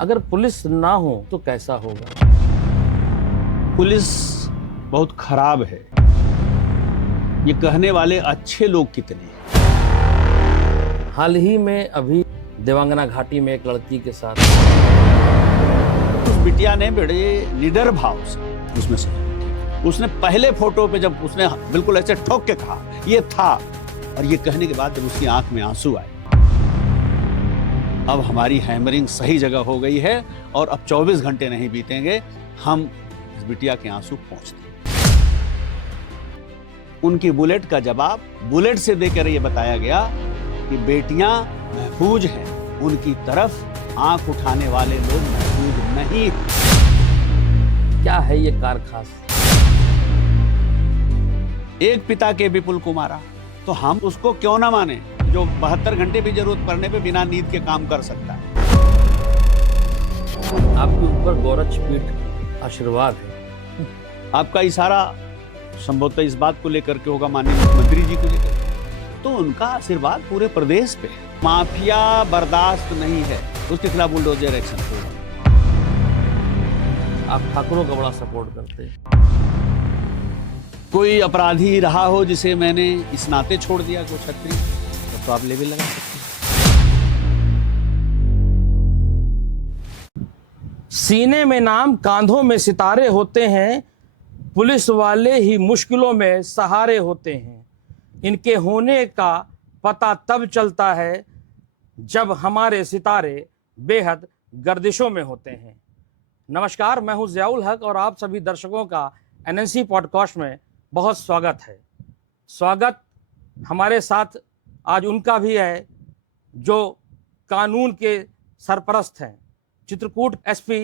अगर पुलिस ना हो तो कैसा होगा? पुलिस बहुत खराब है, ये कहने वाले अच्छे लोग कितने हैं। हाल ही में अभी देवांगना घाटी में एक लड़की के साथ उस बिटिया ने बड़े निडर भाव से उसमें से उसने पहले फोटो पे जब उसने बिल्कुल ऐसे ठोक के कहा ये था, और ये कहने के बाद जब उसकी आंख में आंसू आए, अब हमारी हैमरिंग सही जगह हो गई है और अब 24 घंटे नहीं बीतेंगे, हम इस बिटिया के आंसू पोंछ देंगे। उनकी बुलेट का जवाब बुलेट से देकर ये बताया गया कि बेटियां महफूज हैं, उनकी तरफ आंख उठाने वाले लोग महफूज नहीं। क्या है ये कार खास? एक पिता के विपुल कुमारा, तो हम उसको क्यों ना माने जो 72 घंटे भी जरूरत पड़ने पे बिना नींद के काम कर सकता है। आपके ऊपर गोरक्षपीठ आशीर्वाद है। आपका इशारा संभवतः इस बात को लेकर के होगा, माननीय मुख्यमंत्री जी को लेकर, तो उनका आशीर्वाद पूरे प्रदेश पे है। माफिया बर्दाश्त नहीं है, उसके खिलाफ बुलडोजर एक्शन होगा। आप ठाकुरों का बड़ा सपोर्ट करते हैं। कोई अपराधी रहा हो जिसे मैंने इस नाते छोड़ दिया कि वो छत्री, तो आप लेवल लगा सकते हैं। सीने में नाम कांधों में सितारे होते हैं, पुलिस वाले ही मुश्किलों में सहारे होते हैं। इनके होने का पता तब चलता है जब हमारे सितारे बेहद गर्दिशों में होते हैं। नमस्कार, मैं हूं ज़ियाउल हक और आप सभी दर्शकों का एनएनसी पॉडकास्ट में बहुत स्वागत है। स्वागत हमारे साथ आज उनका भी है जो कानून के सरपरस्त हैं, चित्रकूट एसपी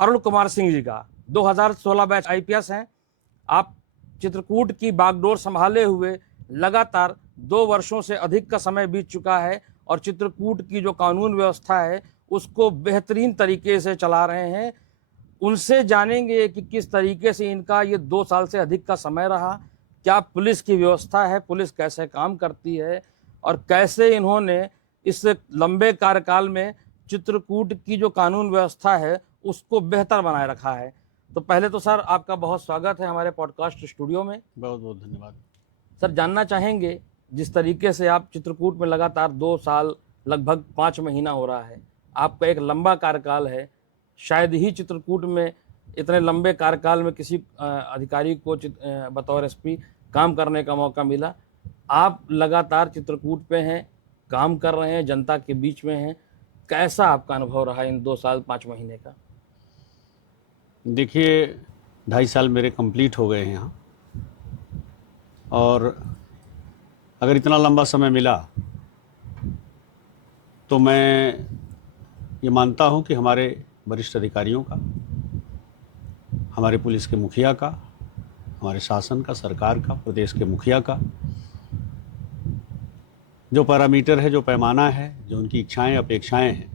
अरुण कुमार सिंह जी का 2016 बैच आईपीएस हैं। आप चित्रकूट की बागडोर संभाले हुए लगातार 2 वर्षों से अधिक का समय बीत चुका है और चित्रकूट की जो कानून व्यवस्था है उसको बेहतरीन तरीके से चला रहे हैं। उनसे जानेंगे कि किस तरीके से इनका ये 2 साल से अधिक का समय रहा, क्या पुलिस की व्यवस्था है, पुलिस कैसे काम करती है और कैसे इन्होंने इस लंबे कार्यकाल में चित्रकूट की जो कानून व्यवस्था है उसको बेहतर बनाए रखा है। तो पहले तो सर आपका बहुत स्वागत है हमारे पॉडकास्ट स्टूडियो में। बहुत बहुत धन्यवाद। सर, जानना चाहेंगे जिस तरीके से आप चित्रकूट में लगातार 2 साल लगभग 5 महीना हो रहा है, आपका एक लंबा कार्यकाल है। शायद ही चित्रकूट में इतने लंबे कार्यकाल में किसी अधिकारी को बतौर एसपी काम करने का मौका मिला। आप लगातार चित्रकूट पे हैं, काम कर रहे हैं, जनता के बीच में हैं। कैसा आपका अनुभव रहा इन 2 साल 5 महीने का? देखिए, 2.5 साल मेरे कंप्लीट हो गए हैं यहाँ, और अगर इतना लंबा समय मिला तो मैं ये मानता हूँ कि हमारे वरिष्ठ अधिकारियों का, हमारे पुलिस के मुखिया का, हमारे शासन का, सरकार का, प्रदेश के मुखिया का जो पैरामीटर है, जो पैमाना है, जो उनकी इच्छाएं अपेक्षाएं हैं,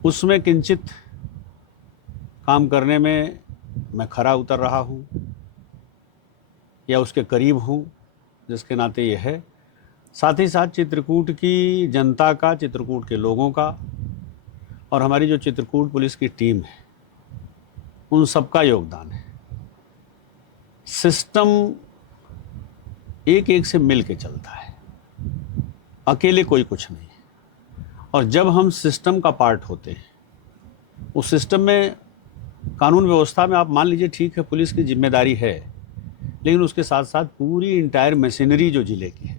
उसमें किंचित काम करने में मैं खरा उतर रहा हूँ या उसके करीब हूँ, जिसके नाते ये है। साथ ही साथ चित्रकूट की जनता का, चित्रकूट के लोगों का और हमारी जो चित्रकूट पुलिस की टीम है, उन सबका योगदान है। सिस्टम एक एक से मिल के चलता है, अकेले कोई कुछ नहीं है। और जब हम सिस्टम का पार्ट होते हैं, उस सिस्टम में, कानून व्यवस्था में, आप मान लीजिए ठीक है पुलिस की जिम्मेदारी है, लेकिन उसके साथ साथ पूरी इंटायर मशीनरी जो जिले की है,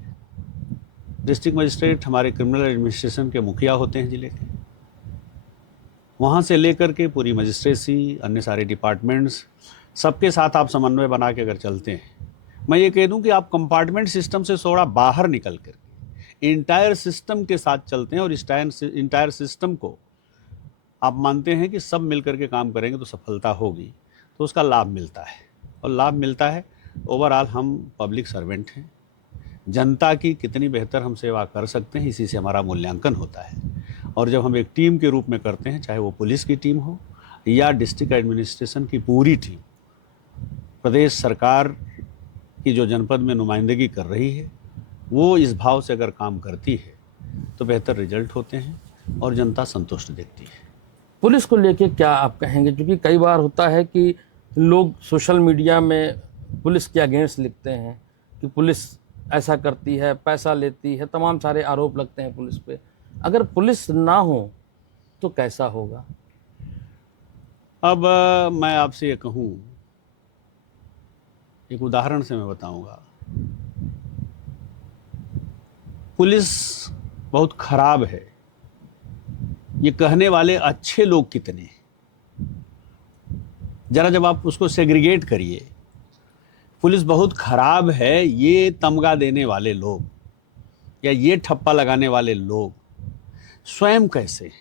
डिस्ट्रिक्ट मजिस्ट्रेट हमारे क्रिमिनल एडमिनिस्ट्रेशन के मुखिया होते हैं जिले के, वहाँ से लेकर के पूरी मजिस्ट्रेसी, अन्य सारे डिपार्टमेंट्स, सबके साथ आप समन्वय बना के अगर चलते हैं, मैं ये कह दूं कि आप कंपार्टमेंट सिस्टम से थोड़ा बाहर निकल कर इंटायर सिस्टम के साथ चलते हैं और इस इंटायर सिस्टम को आप मानते हैं कि सब मिलकर के काम करेंगे तो सफलता होगी, तो उसका लाभ मिलता है। और लाभ मिलता है, ओवरऑल हम पब्लिक सर्वेंट हैं, जनता की कितनी बेहतर हम सेवा कर सकते हैं, इसी से हमारा मूल्यांकन होता है। और जब हम एक टीम के रूप में करते हैं, चाहे वो पुलिस की टीम हो या डिस्ट्रिक्ट एडमिनिस्ट्रेशन की पूरी टीम, प्रदेश सरकार की जो जनपद में नुमाइंदगी कर रही है, वो इस भाव से अगर काम करती है तो बेहतर रिजल्ट होते हैं। और जनता संतुष्ट देखती है। पुलिस को लेके क्या आप कहेंगे? क्योंकि कई बार होता है कि लोग सोशल मीडिया में पुलिस के अगेंस्ट लिखते हैं कि पुलिस ऐसा करती है, पैसा लेती है, तमाम सारे आरोप लगते हैं पुलिस पे। अगर पुलिस ना हो तो कैसा होगा? अब मैं आपसे ये कहूँ, एक उदाहरण से मैं बताऊंगा। पुलिस बहुत खराब है, ये कहने वाले अच्छे लोग कितने हैं? जरा जब आप उसको सेग्रीगेट करिए, पुलिस बहुत खराब है ये तमगा देने वाले लोग या ये ठप्पा लगाने वाले लोग स्वयं कैसे?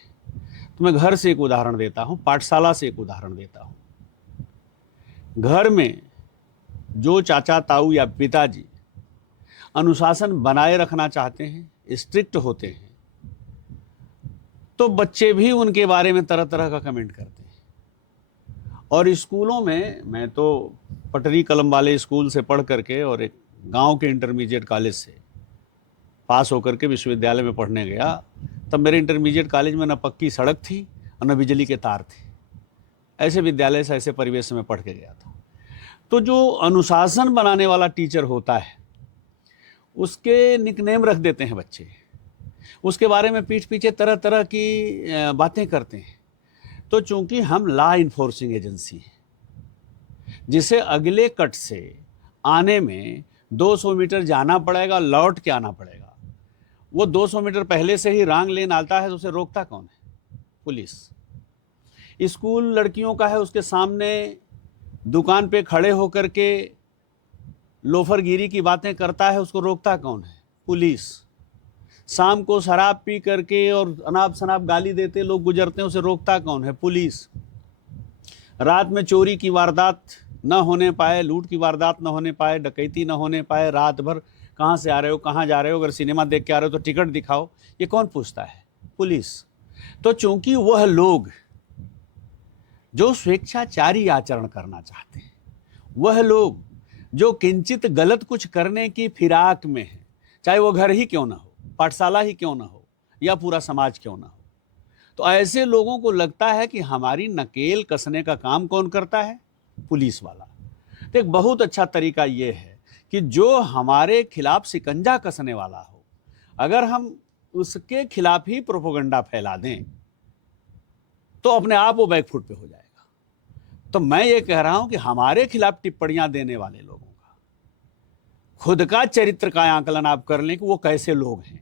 तो मैं घर से एक उदाहरण देता हूं, पाठशाला से एक उदाहरण देता हूं। घर में जो चाचा ताऊ या पिताजी अनुशासन बनाए रखना चाहते हैं, स्ट्रिक्ट होते हैं, तो बच्चे भी उनके बारे में तरह तरह का कमेंट करते हैं। और स्कूलों में, मैं तो पटरी कलम वाले स्कूल से पढ़ करके और एक गांव के इंटरमीडिएट कॉलेज से पास होकर के विश्वविद्यालय में पढ़ने गया, तब मेरे इंटरमीडिएट कॉलेज में न पक्की सड़क थी और न बिजली के तार थे। ऐसे विद्यालय से, ऐसे परिवेश से मैं पढ़ के गया था। तो जो अनुशासन बनाने वाला टीचर होता है, उसके निकनेम रख देते हैं बच्चे, उसके बारे में पीठ पीछे तरह तरह की बातें करते हैं। तो चूंकि हम लॉ इन्फोर्सिंग एजेंसी हैं, जिसे अगले कट से आने में 200 मीटर जाना पड़ेगा, लौट के आना पड़ेगा, वो 200 मीटर पहले से ही रांग लेन आता है, तो उसे रोकता कौन है? पुलिस। स्कूल लड़कियों का है, उसके सामने दुकान पे खड़े होकर के लोफरगिरी की बातें करता है, उसको रोकता कौन है? पुलिस। शाम को शराब पी करके और अनाप शनाप गाली देते लोग गुजरते हैं, उसे रोकता कौन है? पुलिस। रात में चोरी की वारदात न होने पाए, लूट की वारदात न होने पाए, डकैती न होने पाए, रात भर कहाँ से आ रहे हो, कहाँ जा रहे हो, अगर सिनेमा देख के आ रहे हो तो टिकट दिखाओ, ये कौन पूछता है? पुलिस। तो चूंकि वह लोग जो स्वेच्छाचारी आचरण करना चाहते हैं, वह लोग जो किंचित गलत कुछ करने की फिराक में है, चाहे वो घर ही क्यों ना हो, पाठशाला ही क्यों ना हो, या पूरा समाज क्यों ना हो, तो ऐसे लोगों को लगता है कि हमारी नकेल कसने का काम कौन करता है? पुलिस वाला। तो एक बहुत अच्छा तरीका ये है कि जो हमारे खिलाफ शिकंजा कसने वाला हो, अगर हम उसके खिलाफ ही प्रोपेगेंडा फैला दें तो अपने आप वो बैकफुट पे हो जाएगा। तो मैं ये कह रहा हूं कि हमारे खिलाफ टिप्पणियां देने वाले लोगों का खुद का चरित्र का आंकलन आप कर लें कि वो कैसे लोग हैं,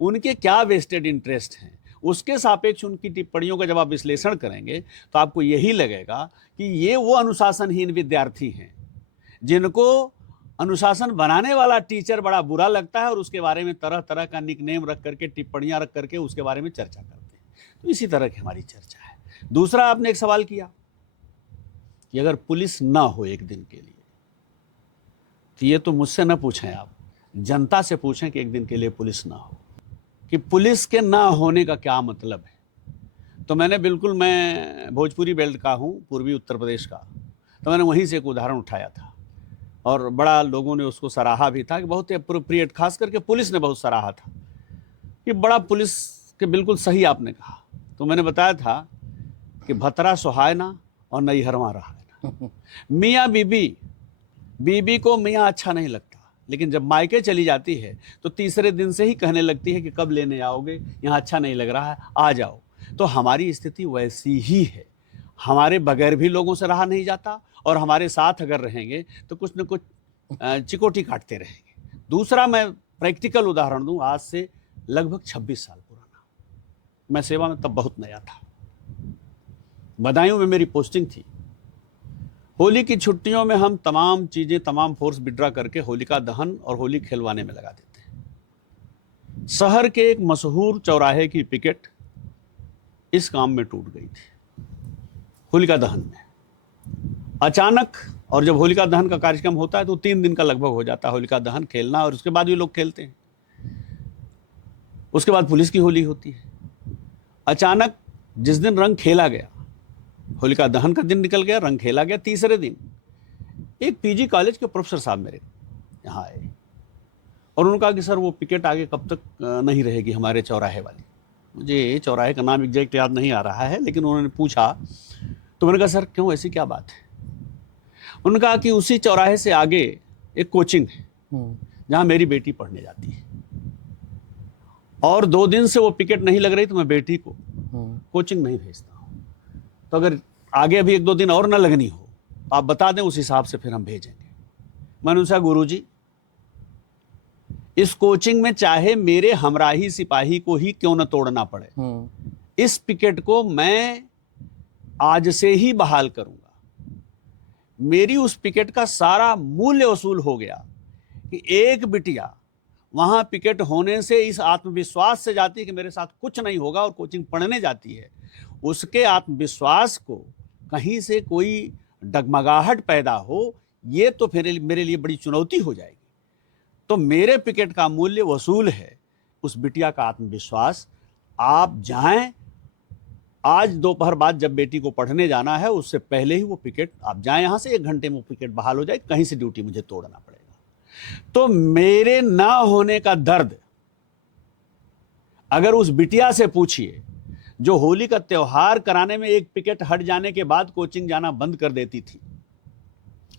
उनके क्या वेस्टेड इंटरेस्ट हैं, उसके सापेक्ष उनकी टिप्पणियों का जब आप विश्लेषण करेंगे तो आपको यही लगेगा कि ये वो अनुशासनहीन विद्यार्थी हैं जिनको अनुशासन बनाने वाला टीचर बड़ा बुरा लगता है और उसके बारे में तरह तरह का निकनेम रख करके, टिप्पणियां रख करके उसके बारे में चर्चा करते हैं। तो इसी तरह की हमारी चर्चा है। दूसरा, आपने एक सवाल किया कि अगर पुलिस ना हो एक दिन के लिए, तो ये तो मुझसे ना पूछें, आप जनता से पूछें कि एक दिन के लिए पुलिस ना हो, कि पुलिस के ना होने का क्या मतलब है। तो मैं भोजपुरी बेल्ट का हूँ, पूर्वी उत्तर प्रदेश का, तो मैंने वहीं से एक उदाहरण उठाया था और बड़ा लोगों ने उसको सराहा भी था कि बहुत अप्रोप्रिएट, खास करके पुलिस ने बहुत सराहा था कि बड़ा पुलिस के बिल्कुल सही आपने कहा। तो मैंने बताया था कि भतरा सुहाय ना और नैहरवा रहा ना। मियाँ बीबी को मियाँ अच्छा नहीं लगता, लेकिन जब मायके चली जाती है तो तीसरे दिन से ही कहने लगती है कि कब लेने आओगे, यहाँ अच्छा नहीं लग रहा है, आ जाओ। तो हमारी स्थिति वैसी ही है, हमारे बगैर भी लोगों से रहा नहीं जाता और हमारे साथ अगर रहेंगे तो कुछ न कुछ चिकोटी काटते रहेंगे। दूसरा, मैं प्रैक्टिकल उदाहरण दूं, आज से लगभग 26 साल पुराना, मैं सेवा में तब बहुत नया था, बदायूं में मेरी पोस्टिंग थी। होली की छुट्टियों में हम तमाम चीज़ें, तमाम फोर्स विड्रा करके होलिका दहन और होली खेलवाने में लगा देते हैं। शहर के एक मशहूर चौराहे की पिकेट इस काम में टूट गई थी, होलिका दहन में अचानक। और जब होलिका दहन का कार्यक्रम होता है तो 3 दिन का लगभग हो जाता है होलिका दहन खेलना, और उसके बाद भी लोग खेलते हैं। उसके बाद पुलिस की होली होती है। अचानक जिस दिन रंग खेला गया, होलिका दहन का दिन निकल गया, रंग खेला गया, तीसरे दिन एक पीजी कॉलेज के प्रोफेसर साहब मेरे यहाँ आए और उन्होंने कहा कि सर वो पिकेट आगे कब तक नहीं रहेगी हमारे चौराहे वाली। मुझे चौराहे का नाम एग्जैक्ट याद नहीं आ रहा है, लेकिन उन्होंने पूछा तो मैंने कहा सर क्यों, ऐसी क्या बात है? उन्होंने कहा कि उसी चौराहे से आगे एक कोचिंग है जहाँ मेरी बेटी पढ़ने जाती है, और 2 दिन से वो पिकेट नहीं लग रही तो मैं बेटी को कोचिंग नहीं भेजता हूँ। तो अगर आगे अभी 1-2 दिन और ना लगनी हो तो आप बता दें, उस हिसाब से फिर हम भेजेंगे। मैंने उनसे कहा गुरुजी, इस कोचिंग में चाहे मेरे हमराही सिपाही को ही क्यों न तोड़ना पड़े, इस पिकेट को मैं आज से ही बहाल करूंगा। मेरी उस पिकेट का सारा मूल्य वसूल हो गया कि एक बिटिया वहां पिकेट होने से इस आत्मविश्वास से जाती है कि मेरे साथ कुछ नहीं होगा और कोचिंग पढ़ने जाती है, उसके आत्मविश्वास को कहीं से कोई डगमगाहट पैदा हो, ये तो फिर मेरे लिए बड़ी चुनौती हो जाएगी। तो मेरे पिकेट का मूल्य वसूल है उस बिटिया का आत्मविश्वास। आप जाएं, आज दोपहर बाद जब बेटी को पढ़ने जाना है उससे पहले ही वो पिकेट आप जाएं, यहां से 1 घंटे में वो पिकेट बहाल हो जाए, कहीं से ड्यूटी मुझे तोड़ना पड़ेगा। तो मेरे ना होने का दर्द अगर उस बिटिया से पूछिए जो होली का त्योहार कराने में 1 पिकेट हट जाने के बाद कोचिंग जाना बंद कर देती थी,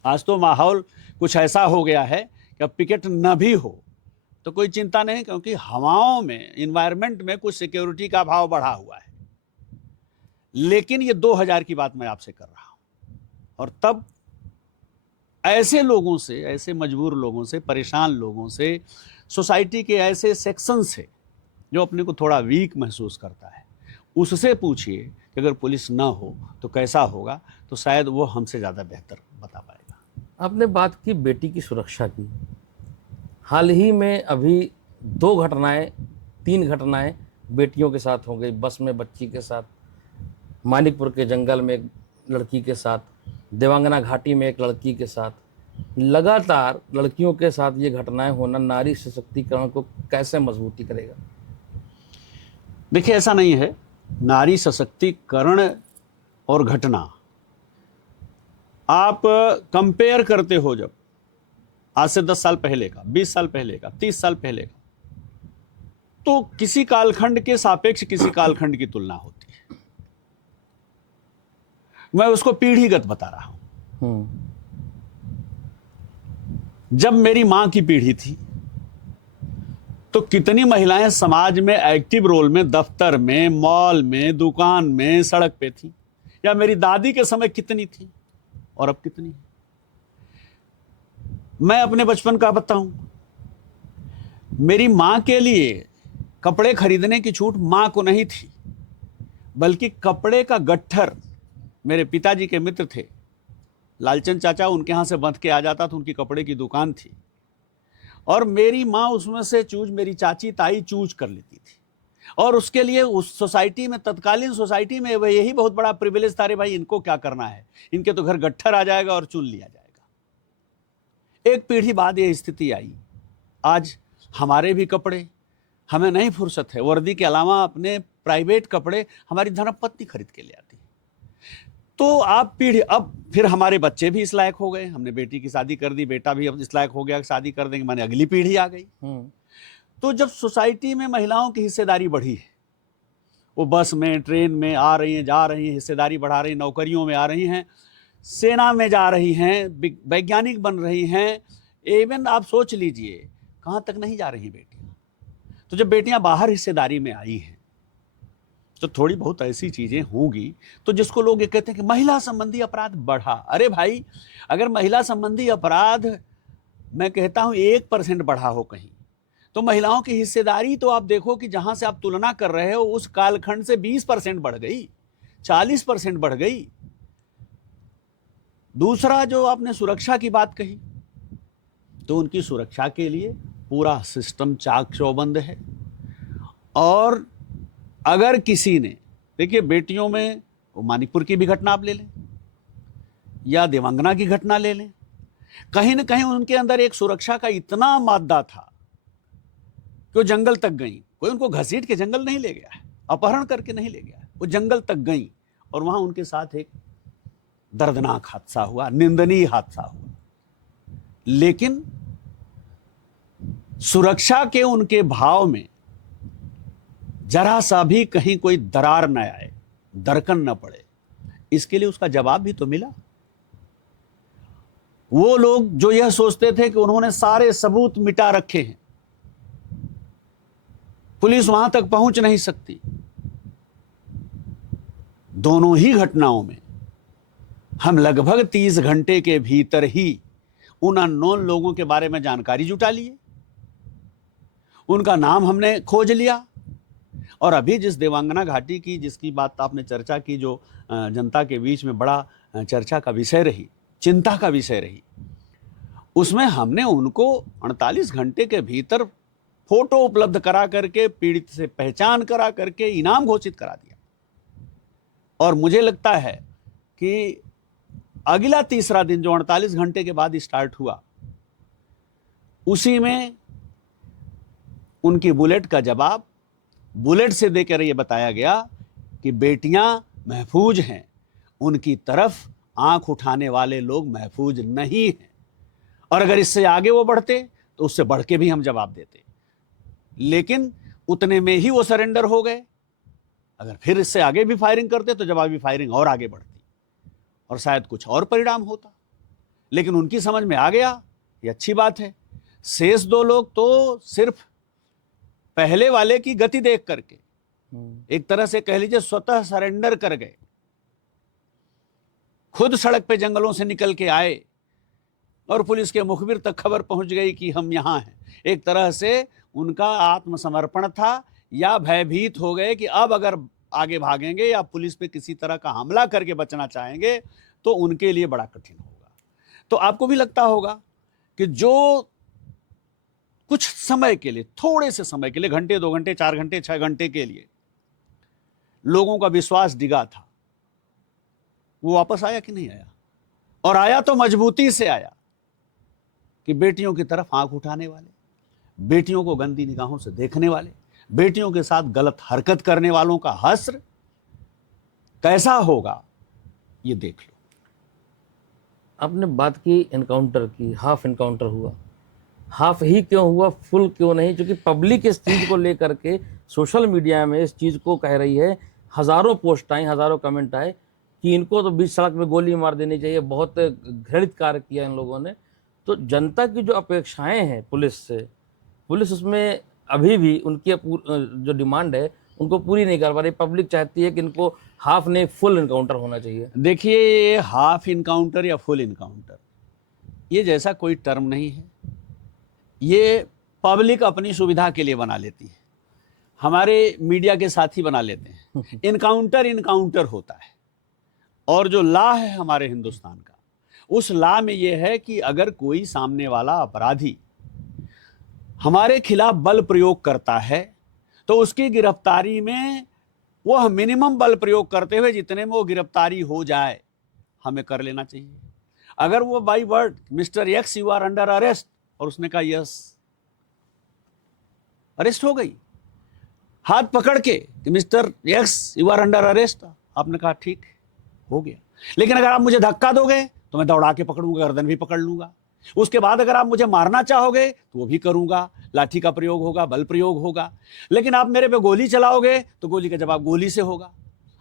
आज तो माहौल कुछ ऐसा हो गया है कि अब पिकेट न भी हो तो कोई चिंता नहीं, क्योंकि हवाओं में, इन्वायरमेंट में कुछ सिक्योरिटी का भाव बढ़ा हुआ है। लेकिन ये 2000 की बात मैं आपसे कर रहा हूं, और तब ऐसे लोगों से, ऐसे मजबूर लोगों से, परेशान लोगों से, सोसाइटी के ऐसे सेक्शन से जो अपने को थोड़ा वीक महसूस करता है, उससे पूछिए कि अगर पुलिस ना हो तो कैसा होगा, तो शायद वो हमसे ज़्यादा बेहतर बता पाएगा। आपने बात की बेटी की सुरक्षा की। हाल ही में अभी 2 घटनाएं, 3 घटनाएं बेटियों के साथ हो गई। बस में बच्ची के साथ, मानिकपुर के जंगल में एक लड़की के साथ, देवांगना घाटी में एक लड़की के साथ। लगातार लड़कियों के साथ ये घटनाएं होना नारी सशक्तिकरण को कैसे मजबूती करेगा? देखिए, ऐसा नहीं है। नारी सशक्तिकरण और घटना आप कंपेयर करते हो, जब आज से 10 साल पहले का, 20 साल पहले का, 30 साल पहले का, तो किसी कालखंड के सापेक्ष किसी कालखंड की तुलना होती है। मैं उसको पीढ़ीगत बता रहा हूं। जब मेरी मां की पीढ़ी थी तो कितनी महिलाएं समाज में एक्टिव रोल में, दफ्तर में, मॉल में, दुकान में, सड़क पे थी, या मेरी दादी के समय कितनी थी और अब कितनी। मैं अपने बचपन का बताऊं, मेरी मां के लिए कपड़े खरीदने की छूट मां को नहीं थी, बल्कि कपड़े का गट्ठर मेरे पिताजी के मित्र थे, लालचंद चाचा, उनके यहां से बंध के आ जाता था, उनकी कपड़े की दुकान थी, और मेरी माँ उसमें से चूज, मेरी चाची ताई चूज कर लेती थी। और उसके लिए उस सोसाइटी में, तत्कालीन सोसाइटी में, वह यही बहुत बड़ा प्रिविलेज था, रे भाई इनको क्या करना है, इनके तो घर गट्ठर आ जाएगा और चुन लिया जाएगा। एक पीढ़ी बाद ये स्थिति आई। आज हमारे भी कपड़े, हमें नहीं फुर्सत है, वर्दी के अलावा अपने प्राइवेट कपड़े हमारी धर्मपत्नी खरीद के ले आती है। तो आप पीढ़ी, अब फिर हमारे बच्चे भी इस लायक हो गए, हमने बेटी की शादी कर दी, बेटा भी अब इस लायक हो गया कि शादी कर देंगे, माने अगली पीढ़ी आ गई। तो जब सोसाइटी में महिलाओं की हिस्सेदारी बढ़ी है, वो बस में, ट्रेन में आ रही हैं, जा रही हैं, हिस्सेदारी बढ़ा रही हैं, नौकरियों में आ रही हैं, सेना में जा रही हैं, वैज्ञानिक बन रही हैं, इवन आप सोच लीजिए कहाँ तक नहीं जा रही बेटियाँ। तो जब बेटियाँ बाहर हिस्सेदारी में आई हैं तो थोड़ी बहुत ऐसी चीजें होंगी तो जिसको लोग ये कहते हैं कि महिला संबंधी अपराध बढ़ा। अरे भाई, अगर महिला संबंधी अपराध मैं कहता हूं 1% बढ़ा हो कहीं, तो महिलाओं की हिस्सेदारी तो आप देखो कि जहां से आप तुलना कर रहे हो उस कालखंड से 20% बढ़ गई, 40% बढ़ गई। दूसरा, जो आपने सुरक्षा की बात कही, तो उनकी सुरक्षा के लिए पूरा सिस्टम चाक चौबंद है। और अगर किसी ने, देखिए बेटियों में वो मानिकपुर की भी घटना आप ले लें या देवांगना की घटना ले लें, कहीं ना कहीं उनके अंदर एक सुरक्षा का इतना मादा था कि वो जंगल तक गई। कोई उनको घसीट के जंगल नहीं ले गया है, अपहरण करके नहीं ले गया है, वो जंगल तक गई और वहां उनके साथ एक दर्दनाक हादसा हुआ, निंदनीय हादसा हुआ। लेकिन सुरक्षा के उनके भाव में जरा सा भी कहीं कोई दरार न आए, दरकन न पड़े, इसके लिए उसका जवाब भी तो मिला। वो लोग जो यह सोचते थे कि उन्होंने सारे सबूत मिटा रखे हैं, पुलिस वहां तक पहुंच नहीं सकती, दोनों ही घटनाओं में हम लगभग 30 घंटे के भीतर ही उन अननोन लोगों के बारे में जानकारी जुटा लिए, उनका नाम हमने खोज लिया। और अभी जिस देवांगना घाटी की जिसकी बात आपने चर्चा की, जो जनता के बीच में बड़ा चर्चा का विषय रही, चिंता का विषय रही, उसमें हमने उनको 48 घंटे के भीतर फोटो उपलब्ध करा करके, पीड़ित से पहचान करा करके इनाम घोषित करा दिया। और मुझे लगता है कि अगला तीसरा दिन जो 48 घंटे के बाद स्टार्ट हुआ, उसी में उनकी बुलेट का जवाब बुलेट से देकर ये बताया गया कि बेटियां महफूज हैं, उनकी तरफ आंख उठाने वाले लोग महफूज नहीं हैं। और अगर इससे आगे वो बढ़ते तो उससे बढ़ के भी हम जवाब देते, लेकिन उतने में ही वो सरेंडर हो गए। अगर फिर इससे आगे भी फायरिंग करते तो जवाबी फायरिंग और आगे बढ़ती और शायद कुछ और परिणाम होता। लेकिन उनकी समझ में आ गया, ये अच्छी बात है। शेष 2 लोग तो सिर्फ पहले वाले की गति देख करके एक तरह से कह लीजिए स्वतः सरेंडर कर गए, खुद सड़क पे जंगलों से निकल के आए और पुलिस के मुखबिर तक खबर पहुंच गई कि हम यहां हैं। एक तरह से उनका आत्मसमर्पण था, या भयभीत हो गए कि अब अगर आगे भागेंगे या पुलिस पे किसी तरह का हमला करके बचना चाहेंगे तो उनके लिए बड़ा कठिन होगा। तो आपको भी लगता होगा कि जो कुछ समय के लिए, थोड़े से समय के लिए, घंटे, 2 घंटे, 4 घंटे, 6 घंटे के लिए लोगों का विश्वास डिगा था, वो वापस आया कि नहीं आया? और आया तो मजबूती से आया कि बेटियों की तरफ आंख उठाने वाले, बेटियों को गंदी निगाहों से देखने वाले, बेटियों के साथ गलत हरकत करने वालों का हश्र कैसा होगा ये देख लो। आपने बात की एनकाउंटर की, हाफ एनकाउंटर हुआ, हाफ ही क्यों हुआ, फुल क्यों नहीं? क्योंकि पब्लिक इस चीज़ को लेकर के सोशल मीडिया में इस चीज़ को कह रही है, हज़ारों पोस्ट आई, हज़ारों कमेंट आए कि इनको तो बीच सड़क में गोली मार देनी चाहिए, बहुत घृणित कार्य किया इन लोगों ने। तो जनता की जो अपेक्षाएं हैं पुलिस से, पुलिस उसमें अभी भी उनकी जो डिमांड है उनको पूरी नहीं कर पा रही। पब्लिक चाहती है कि इनको हाफ नहीं फुल इनकाउंटर होना चाहिए। देखिए, ये हाफ इनकाउंटर या फुल इनकाउंटर, ये जैसा कोई टर्म नहीं है, ये पब्लिक अपनी सुविधा के लिए बना लेती है, हमारे मीडिया के साथी बना लेते हैं। इनकाउंटर इनकाउंटर होता है, और जो लॉ है हमारे हिंदुस्तान का, उस लॉ में ये है कि अगर कोई सामने वाला अपराधी हमारे खिलाफ बल प्रयोग करता है तो उसकी गिरफ्तारी में वह मिनिमम बल प्रयोग करते हुए जितने में वो गिरफ्तारी हो जाए हमें कर लेना चाहिए। अगर वो by word mister X you are under arrest, और उसने कहा यस, अरेस्ट हो गई, हाथ पकड़ के कि mister X you are under arrest, आपने कहा ठीक हो गया। लेकिन अगर आप मुझे धक्का दोगे तो मैं दौड़ा के पकड़ूंगा, गर्दन भी पकड़ लूंगा। उसके बाद अगर आप मुझे मारना चाहोगे तो वो भी करूंगा, लाठी का प्रयोग होगा, बल प्रयोग होगा। लेकिन आप मेरे पे गोली चलाओगे तो गोली का जवाब गोली से होगा।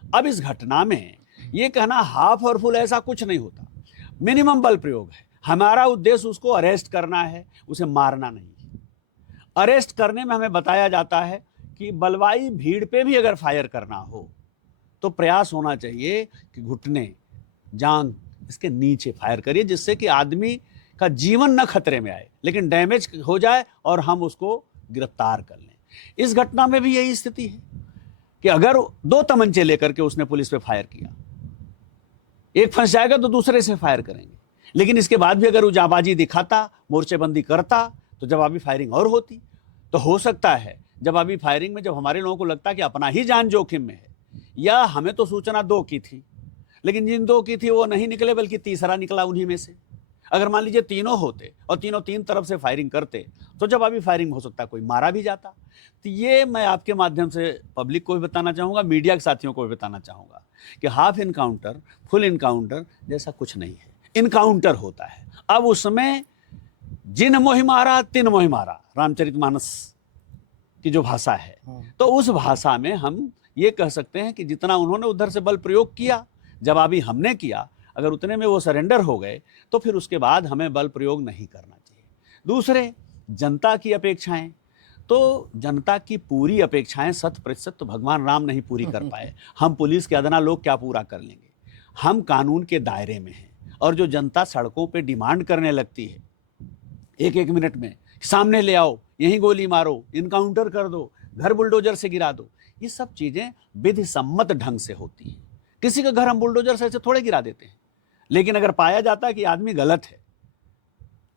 अब इस घटना में ये कहना हाफ और फुल ऐसा कुछ नहीं होता, मिनिमम बल प्रयोग है। हमारा उद्देश्य उसको अरेस्ट करना है, उसे मारना नहीं। अरेस्ट करने में हमें बताया जाता है कि बलवाई भीड़ पे भी अगर फायर करना हो तो प्रयास होना चाहिए कि घुटने, जांघ, इसके नीचे फायर करिए, जिससे कि आदमी का जीवन न खतरे में आए, लेकिन डैमेज हो जाए और हम उसको गिरफ्तार कर लें। इस घटना में भी यही स्थिति है कि अगर 2 तमंचे लेकर के उसने पुलिस पे फायर किया, एक फंस जाएगा तो दूसरे से फायर करेंगे, लेकिन इसके बाद भी अगर वो जाबाजी दिखाता, मोर्चेबंदी करता, तो जवाबी फायरिंग और होती। तो हो सकता है जवाबी फायरिंग में जब हमारे लोगों को लगता कि अपना ही जान जोखिम में है, या हमें तो सूचना 2 की थी, लेकिन जिन 2 की थी वो नहीं निकले बल्कि तीसरा निकला उन्हीं में से। अगर मान लीजिए तीनों होते और तीनों 3 तरफ से फायरिंग करते तो जवाबी फायरिंग हो सकता है कोई मारा भी जाता। तो ये मैं आपके माध्यम से पब्लिक को भी बताना चाहूँगा, मीडिया के साथियों को भी बताना चाहूँगा कि हाफ इनकाउंटर, फुल इनकाउंटर जैसा कुछ नहीं है। इनकाउंटर होता है। अब उसमें जिन मोहि मारा तिन मोहि मारा, रामचरितमानस की जो भाषा है, तो उस भाषा में हम ये कह सकते हैं कि जितना उन्होंने उधर से बल प्रयोग किया, जवाबी हमने किया, अगर उतने में वो सरेंडर हो गए तो फिर उसके बाद हमें बल प्रयोग नहीं करना चाहिए। दूसरे, जनता की अपेक्षाएं, तो जनता की पूरी अपेक्षाएं 100% तो भगवान राम नहीं पूरी कर पाए। हम पुलिस के अदना लोग क्या पूरा कर लेंगे? हम कानून के दायरे में हैं, और जो जनता सड़कों पे डिमांड करने लगती है एक एक मिनट में, सामने ले आओ, यहीं गोली मारो, इनकाउंटर कर दो, घर बुलडोजर से गिरा दो, ये सब चीजें विधि सम्मत ढंग से होती हैं। किसी का घर हम बुलडोजर से ऐसे थोड़े गिरा देते हैं। लेकिन अगर पाया जाता है कि आदमी गलत है,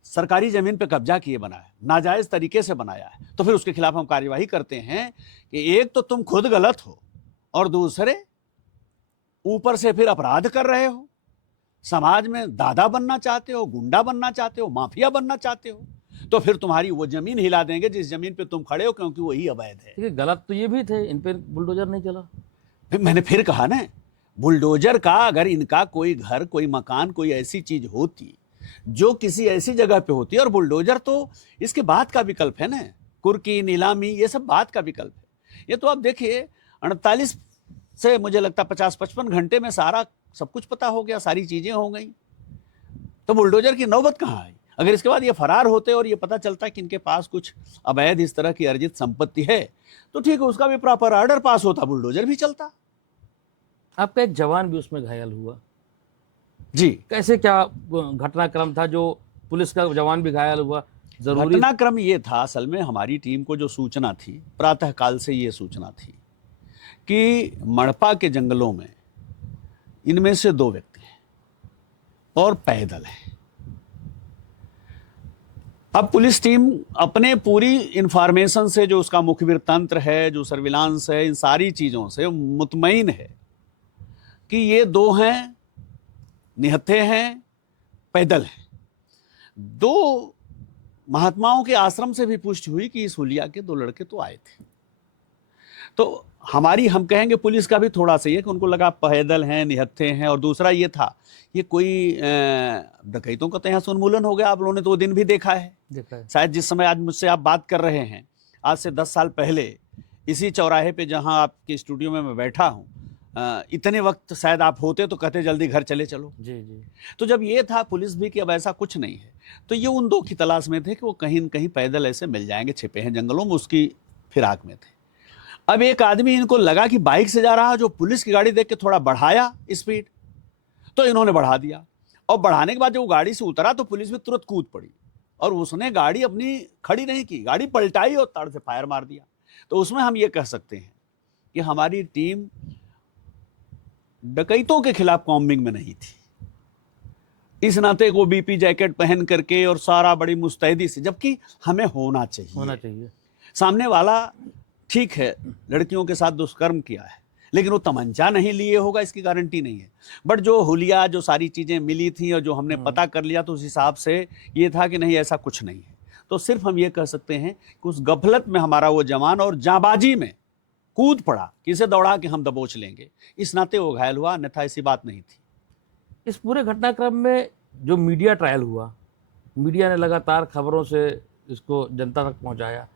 सरकारी जमीन पे कब्जा किए बनाया है, नाजायज तरीके से बनाया है, तो फिर उसके खिलाफ हम कार्यवाही करते हैं कि एक तो तुम खुद गलत हो, और दूसरे ऊपर से फिर अपराध कर रहे हो, समाज में दादा बनना चाहते हो, गुंडा बनना चाहते हो, माफिया बनना चाहते हो, तो फिर तुम्हारी वो जमीन हिला देंगे जिस जमीन पे तुम खड़े हो, क्योंकि वही अवैध है। देखिए, गलत तो ये भी थे, इन पे बुलडोजर नहीं चला। मैंने फिर कहा ना, बुलडोजर का अगर इनका कोई घर, कोई मकान, कोई ऐसी चीज होती जो किसी ऐसी जगह पे होती, और बुलडोजर तो इसके बाद का विकल्प है ना, कुर्की, नीलामी, ये सब बाद का विकल्प है। ये तो आप देखिए 48 से मुझे लगता 50-55 घंटे में सारा सब कुछ पता हो गया, सारी चीजें हो गई, तो बुलडोजर की नौबत कहाँ आई? अगर इसके बाद ये फरार होते और ये पता चलता कि इनके पास कुछ अवैध इस तरह की अर्जित संपत्ति है, तो ठीक है, उसका भी प्रॉपर ऑर्डर पास होता, बुलडोजर भी चलता। आपका एक जवान भी उसमें घायल हुआ जी, कैसे, क्या घटनाक्रम था जो पुलिस का जवान भी घायल हुआ? जरूरी घटनाक्रम ये था, असल में हमारी टीम को जो सूचना थी, प्रातःकाल से ये सूचना थी कि मड़पा के जंगलों में इनमें से 2 व्यक्ति हैं और पैदल हैं। अब पुलिस टीम अपने पूरी इंफॉर्मेशन से, जो उसका मुखबिर तंत्र है, जो सर्विलांस है, इन सारी चीजों से मुतमईन है कि ये 2 हैं, निहत्थे हैं, पैदल हैं। 2 महात्माओं के आश्रम से भी पुष्टि हुई कि इस हुलिया के 2 लड़के तो आए थे। तो हमारी, हम कहेंगे पुलिस का भी थोड़ा सा ये कि उनको लगा पैदल हैं, निहत्थे हैं, और दूसरा ये था, ये कोई डकैतों का तो यहाँ से उन्मूलन हो गया। आप लोगों ने तो वो दिन भी देखा है शायद, जिस समय आज मुझसे आप बात कर रहे हैं, आज से 10 साल पहले इसी चौराहे पे जहाँ आपके स्टूडियो में मैं बैठा हूँ, इतने वक्त शायद आप होते तो कहते जल्दी घर चले चलो। जी जी। तो जब ये था पुलिस भी कि अब ऐसा कुछ नहीं है, तो ये उन 2 की तलाश में थे कि वो कहीं न कहीं पैदल ऐसे मिल जाएंगे, छिपे हैं जंगलों में, उसकी फिराक में थे। अब एक आदमी इनको लगा कि बाइक से जा रहा, जो पुलिस की गाड़ी देख के थोड़ा बढ़ाया स्पीड, तो इन्होंने बढ़ा दिया, और बढ़ाने के बाद जब वो गाड़ी से उतरा तो पुलिस भी तुरंत कूद पड़ी, और उसने गाड़ी अपनी खड़ी नहीं की, गाड़ी पलटाई और तड़ से फायर मार दिया। तो उसमें हम ये कह सकते हैं कि हमारी टीम डकैतों के खिलाफ कॉम्बिंग में नहीं थी, इस नाते को बीपी जैकेट पहन करके और सारा बड़ी मुस्तैदी से, जबकि हमें होना चाहिए। सामने वाला ठीक है, लड़कियों के साथ दुष्कर्म किया है, लेकिन वो तमंचा नहीं लिए होगा इसकी गारंटी नहीं है। बट जो हुलिया, जो सारी चीजें मिली थी और जो हमने पता कर लिया, तो उस हिसाब से ये था कि नहीं, ऐसा कुछ नहीं है। तो सिर्फ हम ये कह सकते हैं कि उस गफलत में हमारा वो जवान और जाबाजी में कूद पड़ा कि इसे दौड़ा के हम दबोच लेंगे, इस नाते वो घायल हुआ, अन्यथा ऐसी बात नहीं थी। इस पूरे घटनाक्रम में जो मीडिया ट्रायल हुआ, मीडिया ने लगातार खबरों से इसको जनता तक पहुंचाया,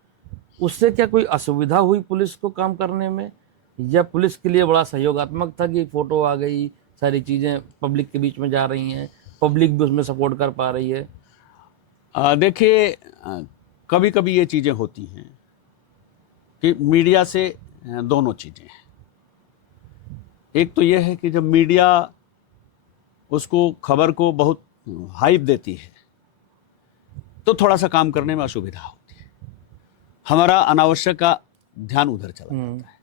उससे क्या कोई असुविधा हुई पुलिस को काम करने में, या पुलिस के लिए बड़ा सहयोगात्मक था कि फोटो आ गई, सारी चीज़ें पब्लिक के बीच में जा रही हैं, पब्लिक भी उसमें सपोर्ट कर पा रही है? देखिए, कभी कभी ये चीज़ें होती हैं कि मीडिया से दोनों चीज़ें हैं। एक तो ये है कि जब मीडिया उसको, खबर को बहुत हाइप देती है, तो थोड़ा सा काम करने में असुविधा होती है, हमारा अनावश्यक का ध्यान उधर चला जाता है।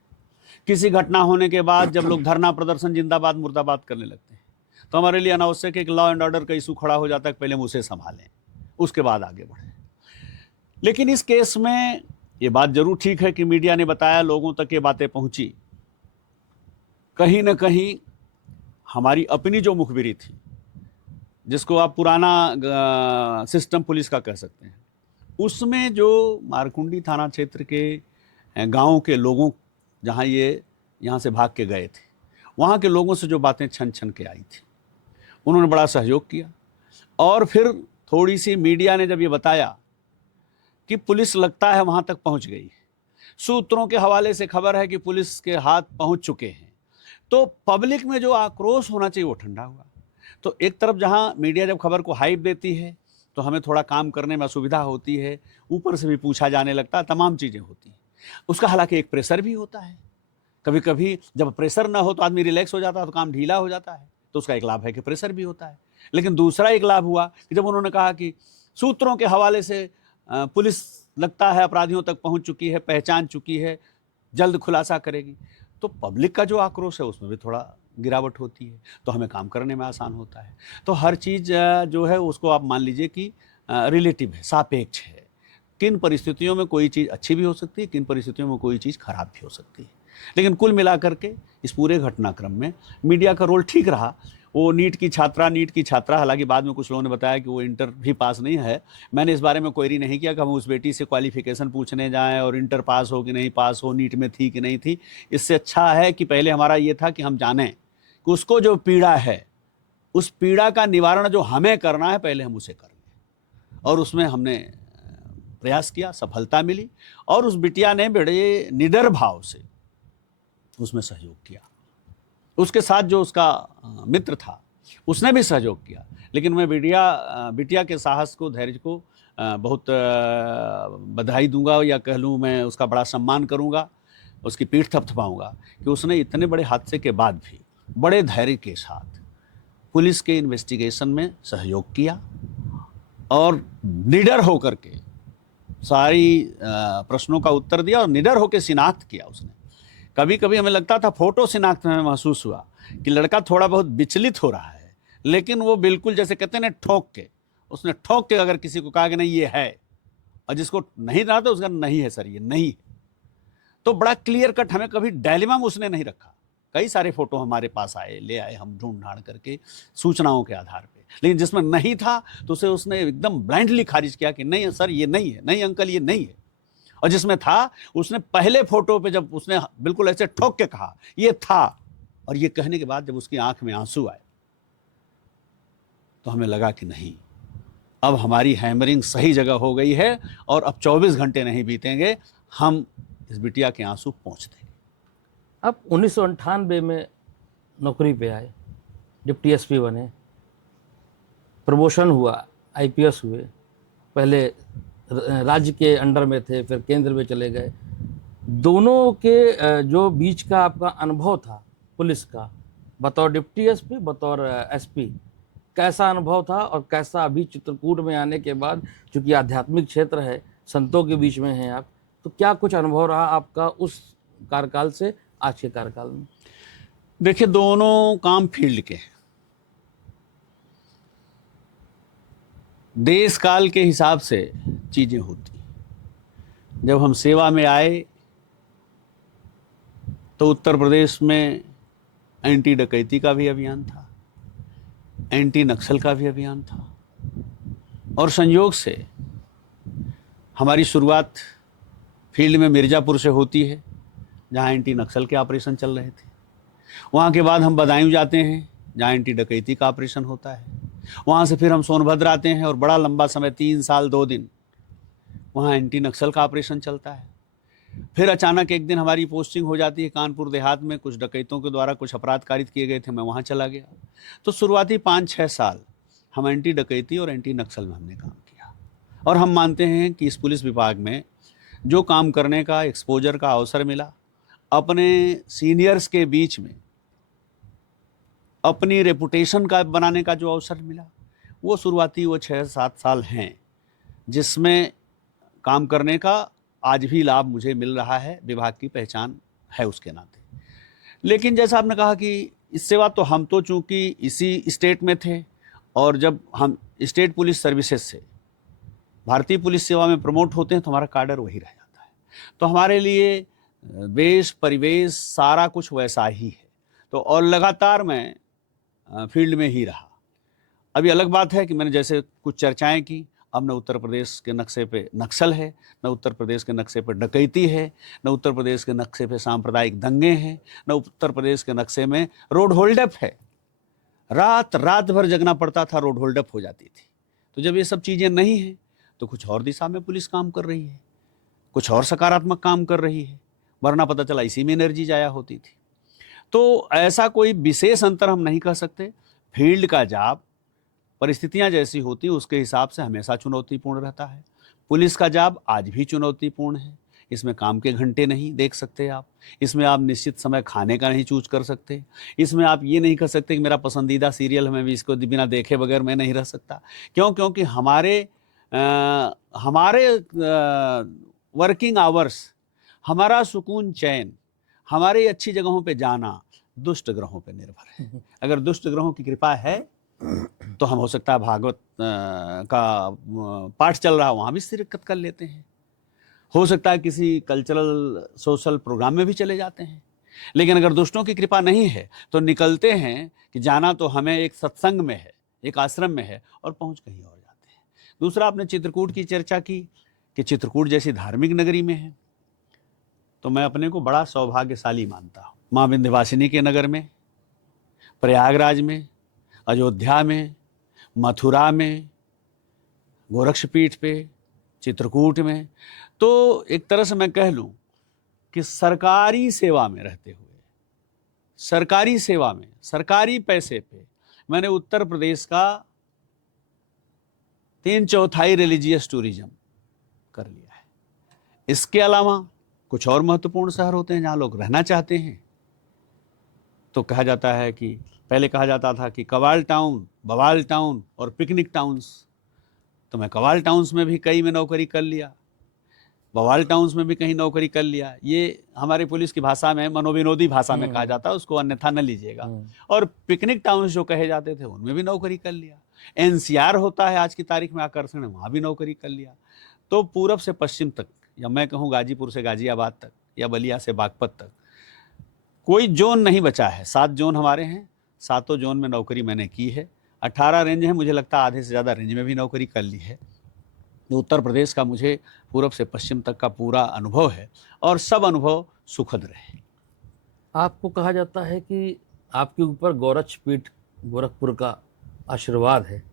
किसी घटना होने के बाद जब लोग धरना प्रदर्शन जिंदाबाद मुर्दाबाद करने लगते हैं, तो हमारे लिए अनावश्यक एक लॉ एंड ऑर्डर का इशू खड़ा हो जाता है, पहले हम उसे संभालें, उसके बाद आगे बढ़ें। लेकिन इस केस में ये बात जरूर ठीक है कि मीडिया ने बताया, लोगों तक ये बातें पहुंची, कहीं ना कहीं हमारी अपनी जो मुखबिरी थी, जिसको आप पुराना सिस्टम पुलिस का कह सकते हैं, उसमें जो मारकुंडी थाना क्षेत्र के गाँव के लोगों, जहाँ ये यहाँ से भाग के गए थे, वहाँ के लोगों से जो बातें छन छन के आई थी, उन्होंने बड़ा सहयोग किया। और फिर थोड़ी सी मीडिया ने जब ये बताया कि पुलिस लगता है वहाँ तक पहुँच गई, सूत्रों के हवाले से खबर है कि पुलिस के हाथ पहुंच चुके हैं। तो पब्लिक में जो आक्रोश होना चाहिए वो ठंडा हुआ। तो एक तरफ जहां मीडिया जब खबर को हाइप देती है तो हमें थोड़ा काम करने में असुविधा होती है, ऊपर से भी पूछा जाने लगता है, तमाम चीज़ें होती हैं। उसका हालांकि एक प्रेशर भी होता है। कभी कभी जब प्रेशर ना हो तो आदमी रिलैक्स हो जाता है, तो काम ढीला हो जाता है, तो उसका एक लाभ है कि प्रेशर भी होता है। लेकिन दूसरा एक लाभ हुआ कि जब उन्होंने कहा कि सूत्रों के हवाले से पुलिस लगता है अपराधियों तक पहुंच चुकी है, पहचान चुकी है, जल्द खुलासा करेगी, तो पब्लिक का जो आक्रोश है उसमें भी थोड़ा गिरावट होती है, तो हमें काम करने में आसान होता है। तो हर चीज़ जो है उसको आप मान लीजिए कि रिलेटिव है, सापेक्ष है। किन परिस्थितियों में कोई चीज़ अच्छी भी हो सकती है, किन परिस्थितियों में कोई चीज़ खराब भी हो सकती है। लेकिन कुल मिलाकर के इस पूरे घटनाक्रम में मीडिया का रोल ठीक रहा। वो नीट की छात्रा, हालांकि बाद में कुछ लोगों ने बताया कि वो इंटर भी पास नहीं है। मैंने इस बारे में क्वेरी नहीं किया कि हम उस बेटी से क्वालिफिकेशन पूछने जाएं और इंटर पास हो कि नहीं पास हो, नीट में थी कि नहीं थी। इससे अच्छा है कि पहले हमारा ये था कि हम जानें कि उसको जो पीड़ा है, उस पीड़ा का निवारण जो हमें करना है, पहले हम उसे कर लें। और उसमें हमने प्रयास किया, सफलता मिली, और उस बिटिया ने बड़े निडर भाव से उसमें सहयोग किया। उसके साथ जो उसका मित्र था उसने भी सहयोग किया। लेकिन मैं बिटिया के साहस को, धैर्य को बहुत बधाई दूंगा, या कह लूँ मैं उसका बड़ा सम्मान करूंगा, उसकी पीठ थपथपाऊंगा कि उसने इतने बड़े हादसे के बाद भी बड़े धैर्य के साथ पुलिस के इन्वेस्टिगेशन में सहयोग किया और निडर होकर के सारी प्रश्नों का उत्तर दिया और निडर होकर शिनाख्त किया उसने। कभी कभी हमें लगता था, फोटो शिनाख्त में महसूस हुआ कि लड़का थोड़ा बहुत विचलित हो रहा है, लेकिन वो बिल्कुल जैसे कहते हैं ना, उसने ठोक के अगर किसी को कहा कि नहीं ये है, और जिसको नहीं रहा था उसका नहीं है सर, ये नहीं है। तो बड़ा क्लियर कट, हमें कभी डायलेमा में उसने नहीं रखा। कई सारे फोटो हमारे पास ले आए हम ढूंढ ढांड करके सूचनाओं के आधार पे, लेकिन जिसमें नहीं था तो उसे उसने एकदम ब्लाइंडली खारिज किया कि नहीं सर ये नहीं है, नहीं अंकल ये नहीं है। और जिसमें था उसने पहले फोटो पे जब उसने बिल्कुल ऐसे ठोक के कहा ये था, और ये कहने के बाद जब उसकी आंख में आंसू आए तो हमें लगा कि नहीं, अब हमारी हैमरिंग सही जगह हो गई है और अब 24 घंटे नहीं बीतेंगे, हम इस बिटिया के आंसू पोंछ देंगे। अब 1998 में नौकरी पे आए, डिप्टी एसपी बने, प्रमोशन हुआ, आईपीएस हुए, पहले राज्य के अंडर में थे, फिर केंद्र में चले गए। दोनों के जो बीच का आपका अनुभव था पुलिस का, बतौर डिप्टी एसपी, बतौर एसपी, कैसा अनुभव था? और कैसा अभी चित्रकूट में आने के बाद, चूंकि आध्यात्मिक क्षेत्र है, संतों के बीच में हैं आप, तो क्या कुछ अनुभव रहा आपका उस कार्यकाल से आज के कार्यकाल में? देखिए, दोनों काम फील्ड के हैं। देश काल के हिसाब से चीजें होती। जब हम सेवा में आए तो उत्तर प्रदेश में एंटी डकैती का भी अभियान था, एंटी नक्सल का भी अभियान था, और संयोग से हमारी शुरुआत फील्ड में मिर्ज़ापुर से होती है, जहाँ एंटी नक्सल के ऑपरेशन चल रहे थे। वहाँ के बाद हम बदायूं जाते हैं, जहाँ एंटी डकैती का ऑपरेशन होता है। वहाँ से फिर हम सोनभद्र आते हैं और बड़ा लंबा समय, 3 साल 2 दिन, वहाँ एंटी नक्सल का ऑपरेशन चलता है। फिर अचानक एक दिन हमारी पोस्टिंग हो जाती है कानपुर देहात में, कुछ डकैतों के द्वारा कुछ अपराध कारित किए गए थे, मैं वहाँ चला गया। तो शुरुआती 5-6 साल हम एंटी डकैती और एंटी नक्सल में हमने काम किया। और हम मानते हैं कि इस पुलिस विभाग में जो काम करने का एक्सपोजर का अवसर मिला, अपने सीनियर्स के बीच में अपनी रेपुटेशन का बनाने का जो अवसर मिला, वो शुरुआती वो 6-7 साल हैं जिसमें काम करने का आज भी लाभ मुझे मिल रहा है, विभाग की पहचान है उसके नाते। लेकिन जैसा आपने कहा कि इससे बात, तो हम तो चूंकि इसी स्टेट में थे, और जब हम स्टेट पुलिस सर्विसेज से भारतीय पुलिस सेवा में प्रमोट होते हैं तो हमारा कार्डर वही रह जाता है। तो हमारे लिए वेश परिवेश सारा कुछ वैसा ही है। तो और लगातार मैं फील्ड में ही रहा। अभी अलग बात है कि मैंने जैसे कुछ चर्चाएं की, अब न उत्तर प्रदेश के नक्शे पे नक्सल है, न उत्तर प्रदेश के नक्शे पे डकैती है, न उत्तर प्रदेश के नक्शे पे सांप्रदायिक दंगे हैं, न उत्तर प्रदेश के नक्शे में रोड होल्डअप है। रात रात भर जगना पड़ता था, रोड होल्डअप हो जाती थी। तो जब ये सब चीज़ें नहीं हैं तो कुछ और दिशा में पुलिस काम कर रही है, कुछ और सकारात्मक काम कर रही है, वरना पता चला इसी में एनर्जी जाया होती थी। तो ऐसा कोई विशेष अंतर हम नहीं कह सकते। फील्ड का जॉब परिस्थितियां जैसी होती उसके हिसाब से हमेशा चुनौतीपूर्ण रहता है। पुलिस का जॉब आज भी चुनौतीपूर्ण है। इसमें काम के घंटे नहीं देख सकते आप, इसमें आप निश्चित समय खाने का नहीं चूज कर सकते, इसमें आप ये नहीं कर सकते कि मेरा पसंदीदा सीरियल मैं भी इसको बिना देखे बगैर मैं नहीं रह सकता। क्यों? क्योंकि हमारे वर्किंग आवर्स, हमारा सुकून चैन, हमारी अच्छी जगहों पे जाना दुष्ट ग्रहों पे निर्भर है। अगर दुष्ट ग्रहों की कृपा है तो हम हो सकता है भागवत का पाठ चल रहा है वहाँ भी शिरकत कर लेते हैं, हो सकता है किसी कल्चरल सोशल प्रोग्राम में भी चले जाते हैं। लेकिन अगर दुष्टों की कृपा नहीं है तो निकलते हैं कि जाना तो हमें एक सत्संग में है, एक आश्रम में है, और पहुंच कहीं और जाते हैं। दूसरा, आपने चित्रकूट की चर्चा की कि चित्रकूट जैसी धार्मिक नगरी में है, तो मैं अपने को बड़ा सौभाग्यशाली मानता हूँ। माँ विंध्यवासिनी के नगर में, प्रयागराज में, अयोध्या में, मथुरा में, गोरक्षपीठ पे, चित्रकूट में, तो एक तरह से मैं कह लूँ कि सरकारी सेवा में रहते हुए, सरकारी सेवा में, सरकारी पैसे पे मैंने उत्तर प्रदेश का 3/4 रिलीजियस टूरिज्म कर लिया है। इसके अलावा कुछ और महत्वपूर्ण शहर होते हैं जहाँ लोग रहना चाहते हैं, तो कहा जाता है कि पहले कहा जाता था कि कवाल टाउन, बवाल टाउन और पिकनिक टाउन्स, तो मैं कवाल टाउन्स में भी कई में नौकरी कर लिया, बवाल टाउन्स में भी कहीं नौकरी कर लिया। ये हमारी पुलिस की भाषा में, मनोविनोदी भाषा में कहा जाता है, उसको अन्यथा न लीजिएगा। और पिकनिक टाउन्स जो कहे जाते थे उनमें भी नौकरी कर लिया। एनसीआर होता है आज की तारीख में आकर्षण, वहाँ भी नौकरी कर लिया। तो पूरब से पश्चिम तक, या मैं कहूँ गाजीपुर से गाजियाबाद तक, या बलिया से बागपत तक, कोई जोन नहीं बचा है। 7 जोन हमारे हैं, 7 जोन में नौकरी मैंने की है। 18 रेंज है, मुझे लगता है आधे से ज़्यादा रेंज में भी नौकरी कर ली है। उत्तर प्रदेश का मुझे पूरब से पश्चिम तक का पूरा अनुभव है, और सब अनुभव सुखद रहे। आपको कहा जाता है कि आपके ऊपर गोरक्षपीठ गोरखपुर का आशीर्वाद है।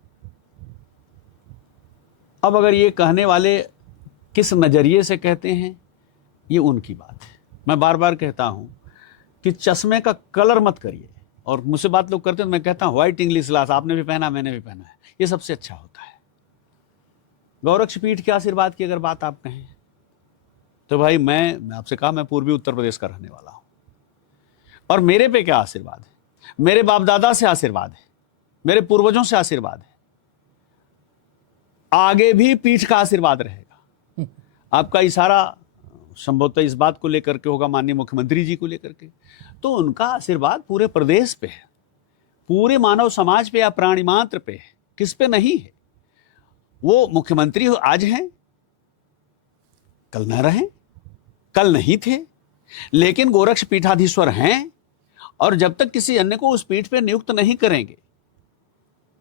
अब अगर ये कहने वाले किस नज़रिए से कहते हैं, ये उनकी बात है। मैं बार बार कहता हूँ कि चश्मे का कलर मत करिए। और मुझसे बात लोग करते हैं तो मैं कहता हूँ व्हाइट इंग्लिश ग्लास, आपने भी पहना, मैंने भी पहना है, ये सबसे अच्छा होता है। गोरक्षपीठ के आशीर्वाद की अगर बात आप कहें तो भाई मैं आपसे कहा, मैं पूर्वी उत्तर प्रदेश का रहने वाला हूँ, और मेरे पे क्या आशीर्वाद है, मेरे बाप दादा से आशीर्वाद है, मेरे पूर्वजों से आशीर्वाद है, आगे भी पीठ का आशीर्वाद रहेगा। आपका इशारा संभवतः इस बात को लेकर के होगा, माननीय मुख्यमंत्री जी को लेकर के, तो उनका आशीर्वाद पूरे प्रदेश पे है, पूरे मानव समाज पे या प्राणी मात्र पे है, किस पे नहीं है। वो मुख्यमंत्री आज हैं, कल न रहें, कल नहीं थे, लेकिन गोरक्ष पीठाधीश्वर हैं, और जब तक किसी अन्य को उस पीठ पे नियुक्त नहीं करेंगे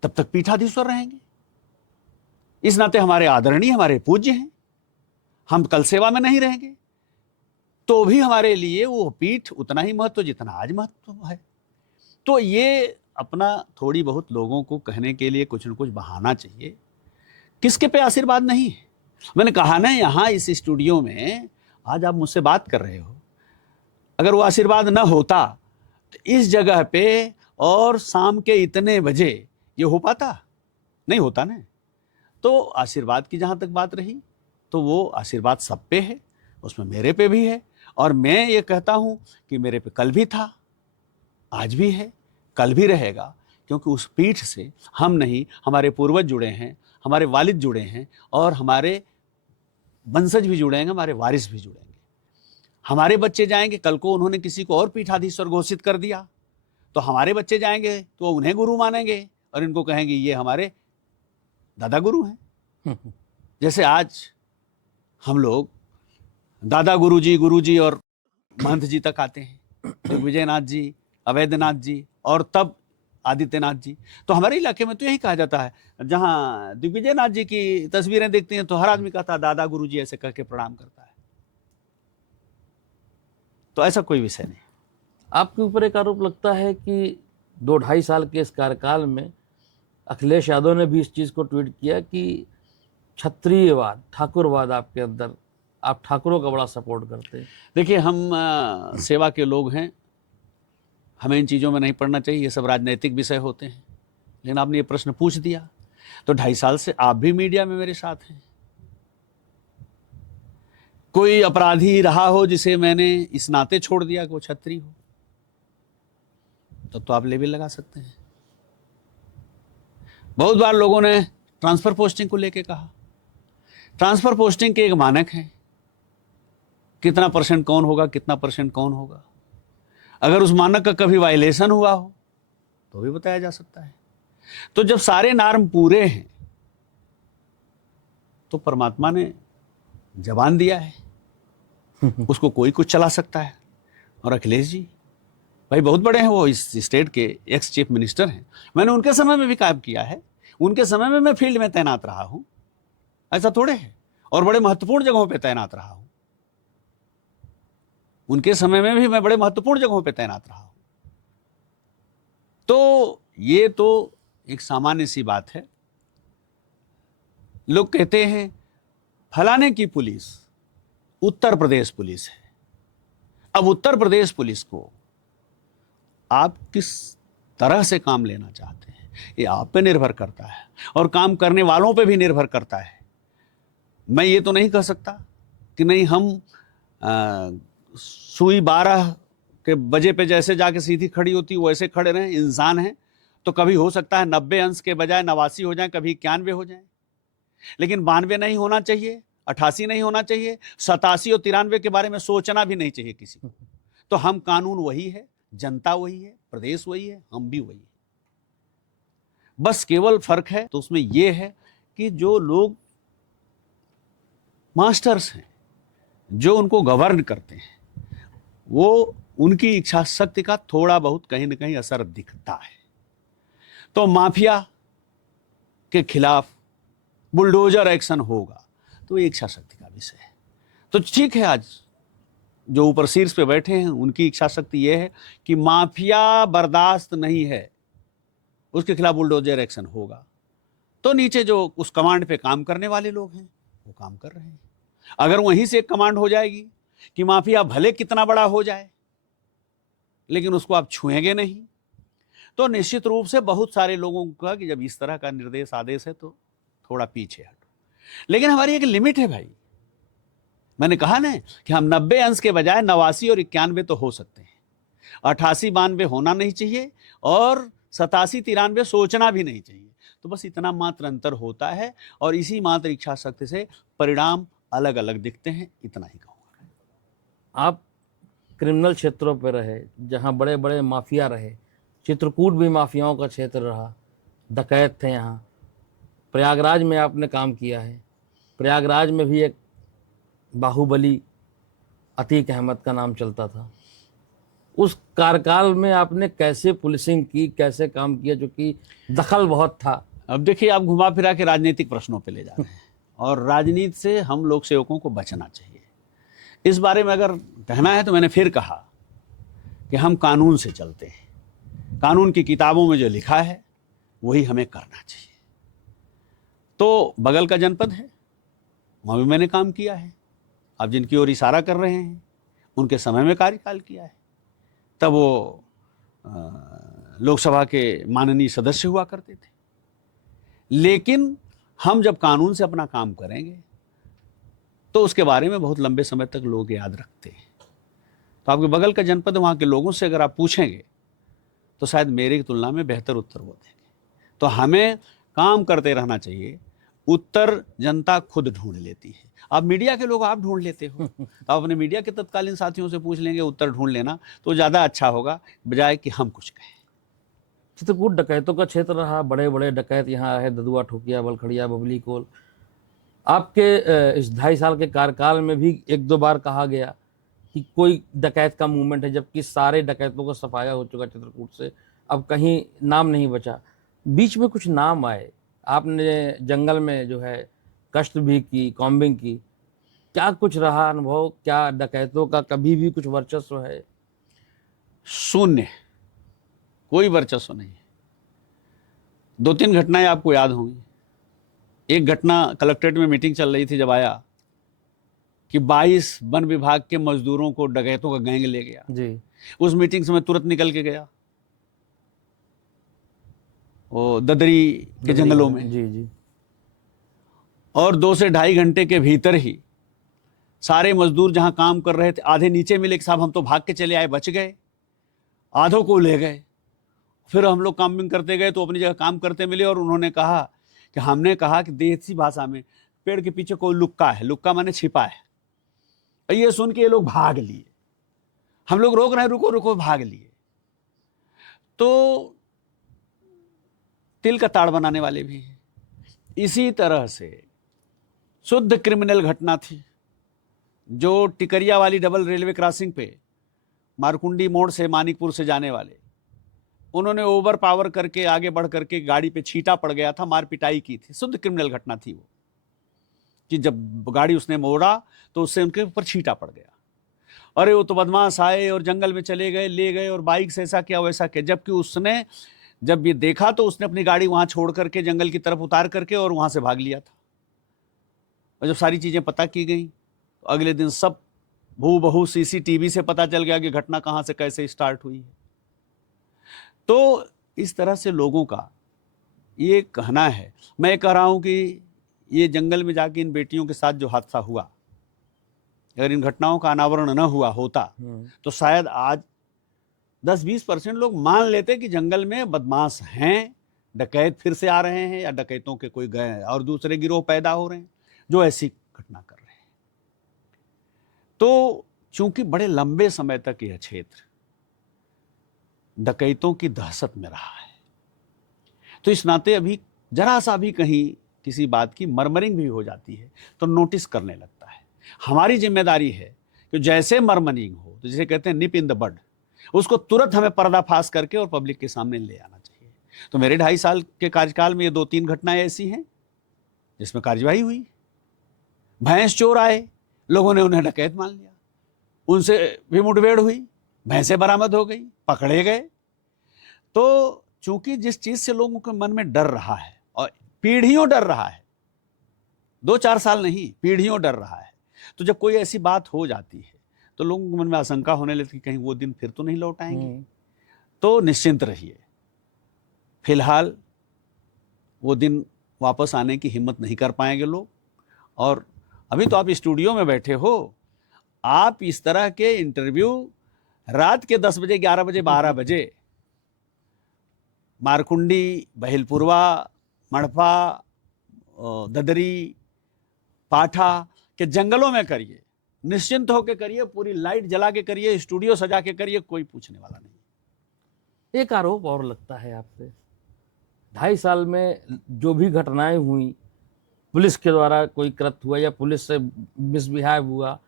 तब तक पीठाधीश्वर रहेंगे। इस नाते हमारे आदरणीय, हमारे पूज्य हैं। हम कल सेवा में नहीं रहेंगे तो भी हमारे लिए वो पीठ उतना ही महत्व जितना आज महत्व है। तो ये अपना थोड़ी बहुत लोगों को कहने के लिए कुछ न कुछ बहाना चाहिए। किसके पे आशीर्वाद नहीं है? मैंने कहा ना, यहाँ इस स्टूडियो में आज आप मुझसे बात कर रहे हो, अगर वो आशीर्वाद न होता तो इस जगह पे और शाम के इतने बजे ये हो पाता? नहीं होता ना। तो आशीर्वाद की जहाँ तक बात रही, तो वो आशीर्वाद सब पे है, उसमें मेरे पे भी है। और मैं ये कहता हूँ कि मेरे पे कल भी था, आज भी है, कल भी रहेगा, क्योंकि उस पीठ से हम नहीं, हमारे पूर्वज जुड़े हैं, हमारे वालिद जुड़े हैं, और हमारे वंशज भी जुड़ेंगे, हमारे वारिस भी जुड़ेंगे। हमारे बच्चे जाएंगे, कल को उन्होंने किसी को और पीठाधीश्वर घोषित कर दिया तो हमारे बच्चे जाएंगे तो उन्हें गुरु मानेंगे और इनको कहेंगे ये हमारे दादा गुरु हैं। जैसे आज हम लोग दादा गुरुजी और महंत जी तक आते हैं, दिग्विजयनाथ जी, अवैधनाथ जी, और तब आदित्यनाथ जी। तो हमारे इलाके में तो यही कहा जाता है, जहाँ दिग्विजयनाथ जी की तस्वीरें देखती हैं तो हर आदमी कहता है दादा गुरुजी, ऐसे कह के प्रणाम करता है। तो ऐसा कोई विषय नहीं। आपके ऊपर एक आरोप लगता है कि 2-2.5 साल के इस कार्यकाल में अखिलेश यादव ने भी इस चीज़ को ट्वीट किया कि क्षत्रियवाद, ठाकुरवाद आपके अंदर आप ठाकुरों का बड़ा सपोर्ट करते हैं। देखिए, हम सेवा के लोग हैं, हमें इन चीज़ों में नहीं पड़ना चाहिए, ये सब राजनीतिक विषय होते हैं। लेकिन आपने ये प्रश्न पूछ दिया, तो 2.5 साल से आप भी मीडिया में मेरे साथ हैं। कोई अपराधी रहा हो जिसे मैंने इस नाते छोड़ दिया कि वो छत्री हो, तो आप लेबल लगा सकते हैं। बहुत बार लोगों ने ट्रांसफर पोस्टिंग को लेके कहा। ट्रांसफर पोस्टिंग के एक मानक है, कितना % कौन होगा, कितना % कौन होगा। अगर उस मानक का कभी वायलेशन हुआ हो तो भी बताया जा सकता है। तो जब सारे नॉर्म पूरे हैं तो परमात्मा ने जबान दिया है, उसको कोई कुछ चला सकता है। और अखिलेश जी भाई बहुत बड़े हैं, वो इस स्टेट के एक्स चीफ मिनिस्टर हैं। मैंने उनके समय में भी काम किया है, उनके समय में मैं फील्ड में तैनात रहा हूं, ऐसा थोड़े है। और बड़े महत्वपूर्ण जगहों पे तैनात रहा हूं, उनके समय में भी मैं बड़े महत्वपूर्ण जगहों पे तैनात रहा हूं। तो ये तो एक सामान्य सी बात है। लोग कहते हैं फलाने की पुलिस उत्तर प्रदेश पुलिस है। अब उत्तर प्रदेश पुलिस को आप किस तरह से काम लेना चाहते हैं, ये आप पे निर्भर करता है और काम करने वालों पे भी निर्भर करता है। मैं ये तो नहीं कह सकता कि नहीं, हम सुई 12 के बजे पे जैसे जाके सीधी खड़ी होती वैसे खड़े रहें। इंसान हैं तो कभी हो सकता है 90 अंश के बजाय 89 हो जाए, कभी 91 हो जाए, लेकिन 92 नहीं होना चाहिए, 88 नहीं होना चाहिए, 87 और 93 के बारे में सोचना भी नहीं चाहिए किसी को। तो हम कानून वही है, जनता वही है, प्रदेश वही है, हम भी वही है। बस केवल फर्क है तो उसमें यह है कि जो लोग मास्टर्स हैं, जो उनको गवर्न करते हैं, वो उनकी इच्छा शक्ति का थोड़ा बहुत कहीं ना कहीं असर दिखता है। तो माफिया के खिलाफ बुलडोजर एक्शन होगा तो ये इच्छा शक्ति का विषय है। तो ठीक है, आज जो ऊपर शीर्ष पे बैठे हैं उनकी इच्छा शक्ति ये है कि माफिया बर्दाश्त नहीं है, उसके खिलाफ बुलडोजर एक्शन होगा। तो नीचे जो उस कमांड पे काम करने वाले लोग हैं वो काम कर रहे हैं। अगर वहीं से एक कमांड हो जाएगी कि माफिया भले कितना बड़ा हो जाए लेकिन उसको आप छुएंगे नहीं, तो निश्चित रूप से बहुत सारे लोगों का कि जब इस तरह का निर्देश आदेश है तो थोड़ा पीछे हटो। लेकिन हमारी एक लिमिट है भाई। मैंने कहा ना कि हम 90 अंश के बजाय 89 और 91 तो हो सकते हैं, 88-92 होना नहीं चाहिए और 87-93 सोचना भी नहीं चाहिए। तो बस इतना मात्र अंतर होता है और इसी मात्र इच्छा शक्ति से परिणाम अलग अलग दिखते हैं, इतना ही कहूँगा। आप क्रिमिनल क्षेत्रों पर रहे, जहाँ बड़े बड़े माफिया रहे, चित्रकूट भी माफियाओं का क्षेत्र रहा, डकैत थे यहाँ। प्रयागराज में आपने काम किया है, प्रयागराज में भी एक बाहुबली अतीक अहमद का नाम चलता था। उस कार्यकाल में आपने कैसे पुलिसिंग की, कैसे काम किया, जो कि दखल बहुत था। अब देखिए, आप घुमा फिरा के राजनीतिक प्रश्नों पे ले जा रहे हैं और राजनीति से हम लोक सेवकों को बचना चाहिए। इस बारे में अगर कहना है तो मैंने फिर कहा कि हम कानून से चलते हैं, कानून की किताबों में जो लिखा है वही हमें करना चाहिए। तो बगल का जनपद है, वहाँ भी मैंने काम किया है। आप जिनकी ओर इशारा कर रहे हैं उनके समय में कार्यकाल किया है, तब वो लोकसभा के माननीय सदस्य हुआ करते थे। लेकिन हम जब कानून से अपना काम करेंगे तो उसके बारे में बहुत लंबे समय तक लोग याद रखते हैं। तो आपके बगल का जनपद, वहाँ के लोगों से अगर आप पूछेंगे तो शायद मेरे की तुलना में बेहतर उत्तर वो देंगे। तो हमें काम करते रहना चाहिए। उत्तर जनता खुद ढूंढ लेती है। आप मीडिया के लोग आप ढूंढ लेते हो, तो आप अपने मीडिया के तत्कालीन साथियों से पूछ लेंगे, उत्तर ढूंढ लेना, तो ज़्यादा अच्छा होगा बजाय कि हम कुछ कहें। चित्रकूट डकैतों का क्षेत्र रहा, बड़े बड़े डकैत यहाँ रहे, ददुआ, ठोकिया, बलखड़िया, बबली कोल। आपके इस 2.5 साल के कार्यकाल में भी 1-2 बार कहा गया कि कोई डकैत का मूवमेंट है, जबकि सारे डकैतों का सफाया हो चुका चित्रकूट से, अब कहीं नाम नहीं बचा। बीच में कुछ नाम आए, आपने जंगल में जो है कष्ट भी की, कॉम्बिंग की, क्या कुछ रहा अनुभव? क्या डकैतों का कभी भी कुछ वर्चस्व है? शून्य, कोई वर्चस्व नहीं है। 2-3 घटनाएं आपको याद होंगी। एक घटना कलेक्ट्रेट में मीटिंग चल रही थी, जब आया कि 22 वन विभाग के मजदूरों को डकैतों का गैंग ले गया। जी। उस मीटिंग से मैं तुरंत निकल के गया वो ददरी के जंगलों में, जी जी। और 2 से ढाई घंटे के भीतर ही सारे मजदूर जहां काम कर रहे थे, आधे नीचे मिले कि साहब हम तो भाग के चले आए, बच गए, आधों को ले गए। फिर हम लोग कामिंग करते गए तो अपनी जगह काम करते मिले, और उन्होंने कहा कि हमने कहा कि देसी भाषा में पेड़ के पीछे कोई लुक्का है, लुक्का माने छिपा है। और ये सुन के ये लोग भाग लिए। हम लोग रोक रहे हैं, रुको रुको, भाग लिए। तो तिल का ताड़ बनाने वाले भी हैं। इसी तरह से शुद्ध क्रिमिनल घटना थी जो टिकरिया वाली डबल रेलवे क्रॉसिंग पे मारकुंडी मोड़ से मानिकपुर से जाने वाले, उन्होंने ओवर पावर करके आगे बढ़ करके गाड़ी पे छींटा पड़ गया था, मार पिटाई की थी। शुद्ध क्रिमिनल घटना थी वो, कि जब गाड़ी उसने मोड़ा तो उससे उनके ऊपर छींटा पड़ गया। अरे वो तो बदमाश आए और जंगल में चले गए, ले गए, और बाइक से ऐसा किया वैसा किया। जबकि उसने जब ये देखा तो उसने अपनी गाड़ी वहां छोड़ करके जंगल की तरफ उतार करके और वहां से भाग लिया था। और जब सारी चीजें पता की गई तो अगले दिन सब हूबहू सीसीटीवी से पता चल गया कि घटना कहां से कैसे स्टार्ट हुई है। तो इस तरह से लोगों का ये कहना है। मैं कह रहा हूं कि ये जंगल में जाके इन बेटियों के साथ जो हादसा हुआ, अगर इन घटनाओं का अनावरण न हुआ होता तो शायद आज 10-20% लोग मान लेते कि जंगल में बदमाश हैं, डकैत फिर से आ रहे हैं, या डकैतों के कोई गए और दूसरे गिरोह पैदा हो रहे हैं जो ऐसी घटना कर रहे हैं। तो चूंकि बड़े लंबे समय तक यह क्षेत्र डकैतों की दहशत में रहा है, तो इस नाते अभी जरा सा भी कहीं किसी बात की मर्मरिंग भी हो जाती है तो नोटिस करने लगता है। हमारी जिम्मेदारी है कि जैसे मर्मरिंग हो, तो जिसे कहते हैं निप इन द बड, उसको तुरंत हमें पर्दाफाश करके और पब्लिक के सामने ले आना चाहिए। तो मेरे 2.5 साल के कार्यकाल में ये 2-3 घटनाएं ऐसी हैं जिसमें कार्यवाही हुई। भैंस चोर आए, लोगों ने उन्हें डकैत मान लिया, उनसे भी मुठभेड़ हुई, भैंसें बरामद हो गई, पकड़े गए। तो चूंकि जिस चीज से लोगों के मन में डर रहा है, और पीढ़ियों डर रहा है, 2-4 साल नहीं, पीढ़ियों डर रहा है, तो जब कोई ऐसी बात हो जाती है तो लोगों के मन में आशंका होने लगती कि कहीं वो दिन फिर तो नहीं लौट आएंगे। तो निश्चिंत रहिए, फिलहाल वो दिन वापस आने की हिम्मत नहीं कर पाएंगे लोग। और अभी तो आप स्टूडियो में बैठे हो, आप इस तरह के इंटरव्यू रात के 10 बजे, 11 बजे, 12 बजे मारकुंडी, बहिलपुरवा, मड़फा, ददरी, पाठा के जंगलों में करिए, निश्चिंत होकर करिए, पूरी लाइट जला के करिए, स्टूडियो सजा के करिए, कोई पूछने वाला नहीं। एक आरोप और लगता है आपसे, 2.5 साल में जो भी घटनाएं हुई, पुलिस के द्वारा कोई कृत्य हुआ या पुलिस से मिसबिहेव हुआ,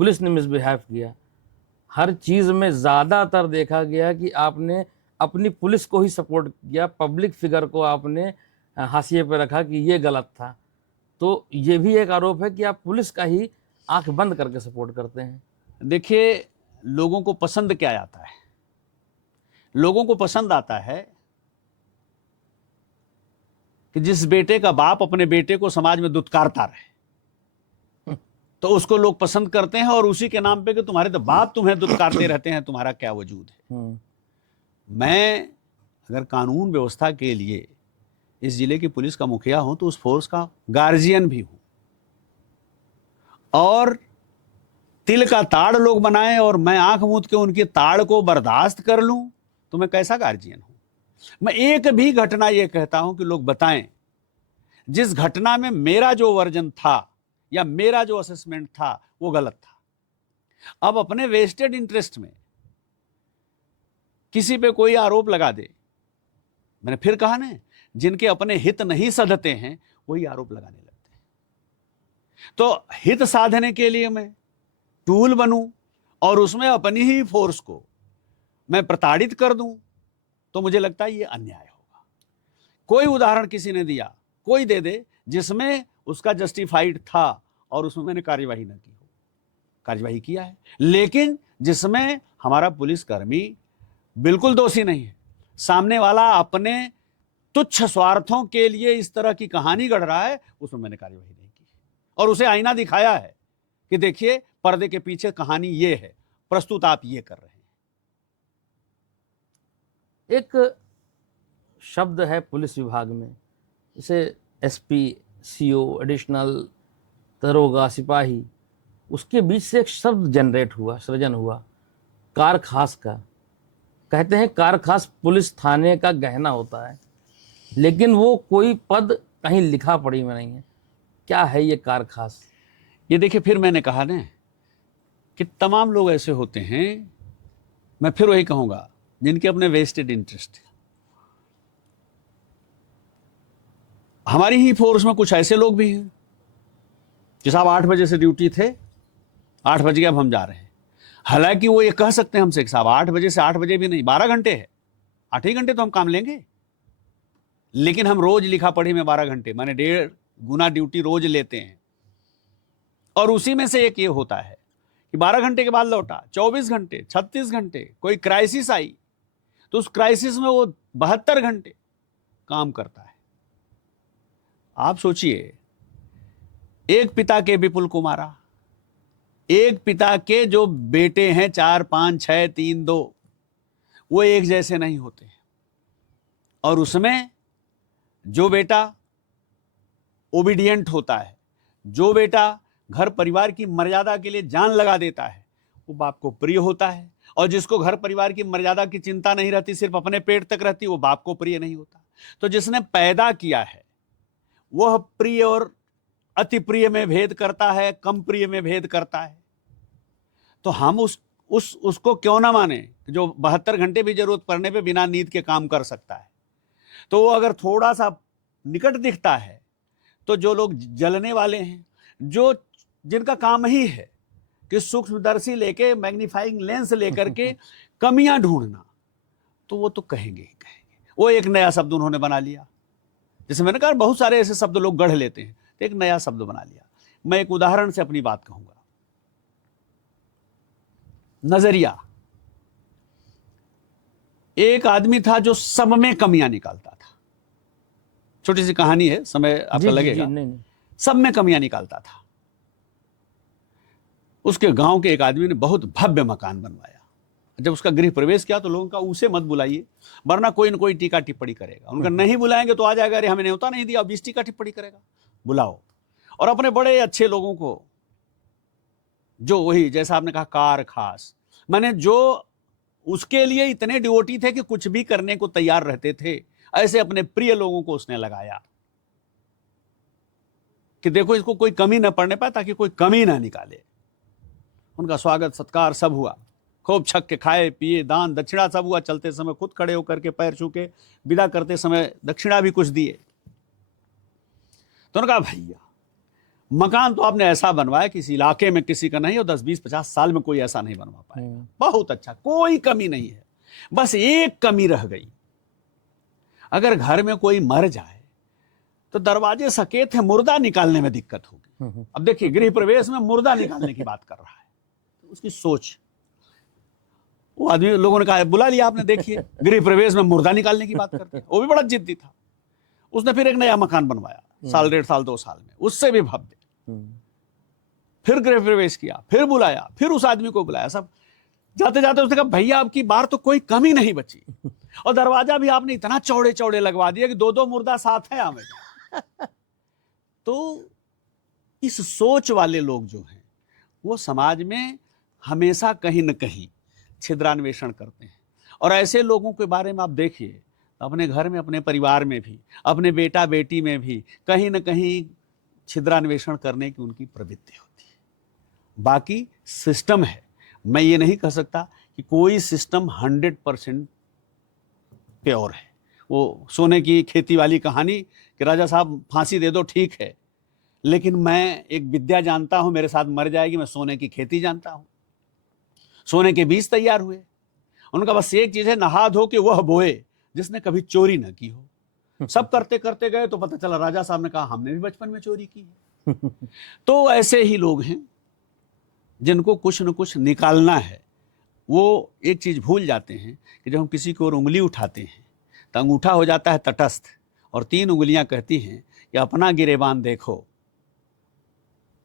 पुलिस ने मिसबिहेव किया, हर चीज़ में ज़्यादातर देखा गया कि आपने अपनी पुलिस को ही सपोर्ट किया, पब्लिक फिगर को आपने हाशिए पर रखा कि ये गलत था। तो ये भी एक आरोप है कि आप पुलिस का ही आंख बंद करके सपोर्ट करते हैं। देखिए, लोगों को पसंद क्या आता है? लोगों को पसंद आता है कि जिस बेटे का बाप अपने बेटे को समाज में दुत्कारता रहे, तो उसको लोग पसंद करते हैं, और उसी के नाम पे कि तुम्हारे तो बाप तुम्हें दुत्कारते रहते हैं, तुम्हारा क्या वजूद है। मैं अगर कानून व्यवस्था के लिए इस जिले की पुलिस का मुखिया हूं तो उस फोर्स का गार्जियन भी हूं, और तिल का ताड़ लोग बनाएं और मैं आंख मूंद के उनकी ताड़ को बर्दाश्त कर लूं, तो मैं कैसा गार्जियन हूं? मैं एक भी घटना ये कहता हूं कि लोग बताएं जिस घटना में मेरा जो वर्जन था या मेरा जो असेसमेंट था वो गलत था। अब अपने वेस्टेड इंटरेस्ट में किसी पे कोई आरोप लगा दे, मैंने फिर कहा ना, जिनके अपने हित नहीं सधते हैं वही आरोप लगाने लगते हैं। तो हित साधने के लिए मैं टूल बनूं और उसमें अपनी ही फोर्स को मैं प्रताड़ित कर दूं, तो मुझे लगता है ये अन्याय होगा। कोई उदाहरण किसी ने दिया, कोई दे दे जिसमें उसका जस्टिफाइड था और उसमें मैंने कार्यवाही न की हो। कार्यवाही किया है, लेकिन जिसमें हमारा पुलिसकर्मी बिल्कुल दोषी नहीं है, सामने वाला अपने तुच्छ स्वार्थों के लिए इस तरह की कहानी गढ़ रहा है, उसमें मैंने कार्यवाही नहीं की और उसे आईना दिखाया है कि देखिए पर्दे के पीछे कहानी ये है, प्रस्तुत आप ये कर रहे हैं। एक शब्द है पुलिस विभाग में, जैसे एसपी, सीओ, एडिशनल, दरोगा, सिपाही, उसके बीच से एक शब्द जनरेट हुआ, सृजन हुआ, कार खास का। कहते हैं कार खास पुलिस थाने का गहना होता है, लेकिन वो कोई पद कहीं लिखा पड़ी में नहीं है। क्या है ये कार खास? ये देखिए, फिर मैंने कहा ना कि तमाम लोग ऐसे होते हैं, मैं फिर वही कहूंगा, जिनके अपने वेस्टेड इंटरेस्ट है। हमारी ही फोर्स में कुछ ऐसे लोग भी हैं कि साहब 8 बजे से ड्यूटी थे, 8 बज गए, अब हम जा रहे हैं। हालांकि वो ये कह सकते हैं हमसे कि साहब 8 बजे से 8 बजे भी नहीं, 12 घंटे है, 8 ही घंटे तो हम काम लेंगे। लेकिन हम रोज लिखा पढ़ी में 12 घंटे, माने 1.5 गुना ड्यूटी रोज लेते हैं। और उसी में से एक ये होता है कि 12 घंटे के बाद लौटा, 24 घंटे, 36 घंटे, कोई क्राइसिस आई तो उस क्राइसिस में वो 72 घंटे काम करता है। आप सोचिए, एक पिता के विपुल कुमारा, एक पिता के जो बेटे हैं 4, 5, 6, 3, 2, वो एक जैसे नहीं होते। और उसमें जो बेटा ओबीडियंट होता है, जो बेटा घर परिवार की मर्यादा के लिए जान लगा देता है, वो बाप को प्रिय होता है। और जिसको घर परिवार की मर्यादा की चिंता नहीं रहती, सिर्फ अपने पेट तक रहती, वो बाप को प्रिय नहीं होता। तो जिसने पैदा किया है वह प्रिय और अति प्रिय में भेद करता है, कम प्रिय में भेद करता है। तो हम उसको क्यों ना माने जो 72 घंटे भी जरूरत पड़ने पे बिना नींद के काम कर सकता है। तो वो अगर थोड़ा सा निकट दिखता है तो जो लोग जलने वाले हैं, जो जिनका काम ही है कि सूक्ष्मदर्शी लेके, मैग्नीफाइंग लेंस लेकर के कमियां ढूंढना, तो वो तो कहेंगे ही कहेंगे। वो एक नया शब्द उन्होंने बना लिया। जैसे मैंने कहा, बहुत सारे ऐसे शब्द लोग गढ़ लेते हैं, तो एक नया शब्द बना लिया। मैं एक उदाहरण से अपनी बात कहूंगा। नजरिया। एक आदमी था जो सब में कमियां निकालता था। छोटी सी कहानी है, समय आपका लगेगा। नहीं। सब में कमियां निकालता था। उसके गांव के एक आदमी ने बहुत भव्य मकान बनवाया। जब उसका गृह प्रवेश किया तो लोगों का उसे मत बुलाइए, वरना कोई न कोई टीका टिप्पणी करेगा। उनका नहीं बुलाएंगे तो आ जाएगा, अरे हमें न्योता नहीं दिया, 20 टीका टिप्पणी करेगा। बुलाओ। और अपने बड़े अच्छे लोगों को, जो वही जैसा आपने कहा कार खास, माने जो उसके लिए इतने डिवोटी थे कि कुछ भी करने को तैयार रहते थे, ऐसे अपने प्रिय लोगों को उसने लगाया कि देखो इसको कोई कमी न पड़ने पाए, ताकि कोई कमी ना निकाले। उनका स्वागत सत्कार सब हुआ, खूब छक के खाए पिए, दान दक्षिणा सब हुआ। चलते समय खुद खड़े होकर के पैर छू के विदा करते समय दक्षिणा भी कुछ दिए। तो उन्होंने कहा, भैया मकान तो आपने ऐसा बनवाया कि इस इलाके में किसी का नहीं, और 10, 20, 50 साल में कोई ऐसा नहीं बनवा पाएगा। बहुत अच्छा, कोई कमी नहीं है। बस एक कमी रह गई, अगर घर में कोई मर जाए तो दरवाजे सकेत है, मुर्दा निकालने में दिक्कत होगी। अब देखिए, गृह प्रवेश में मुर्दा निकालने की बात कर रहा है, उसकी सोच। वो आदमी, लोगों ने कहा बुला लिया आपने, देखिए गृह प्रवेश में मुर्दा निकालने की बात करते हैं। वो भी बड़ा जिद्दी था। उसने फिर एक नया मकान बनवाया, साल 1.5 साल 2 साल में, उससे भी भव्य। फिर गृह प्रवेश किया, फिर बुलाया, फिर उस आदमी को बुलाया। सब जाते जाते उसने कहा, भैया आपकी बार तो कोई कमी नहीं बची, और दरवाजा भी आपने इतना चौड़े चौड़े लगवा दिया कि 2-2 मुर्दा साथ है हमें। तो इस सोच वाले लोग जो हैं, वो समाज में हमेशा कहीं न कहीं छिद्रान्वेषण करते हैं। और ऐसे लोगों के बारे में आप देखिए, अपने घर में, अपने परिवार में भी, अपने बेटा बेटी में भी कहीं न कहीं छिद्रान्वेषण करने की उनकी प्रवृत्ति होती है। बाकी सिस्टम है, मैं ये नहीं कह सकता कि कोई सिस्टम 100% प्योर है। वो सोने की खेती वाली कहानी कि राजा साहब फांसी दे दो, ठीक है, लेकिन मैं एक विद्या जानता हूं, मेरे साथ मर जाएगी, मैं सोने की खेती जानता हूं। सोने के बीज तैयार हुए। उनका बस एक चीज है, नहा धो के वह बोए जिसने कभी चोरी न की हो। सब करते करते गए तो पता चला राजा साहब ने कहा, हमने भी बचपन में चोरी की है। तो ऐसे ही लोग हैं जिनको कुछ न कुछ निकालना है। वो एक चीज भूल जाते हैं कि जब हम किसी की ओर उंगली उठाते हैं तो अंगूठा हो जाता है तटस्थ, और 3 उंगलियां कहती हैं कि अपना गिरेबान देखो।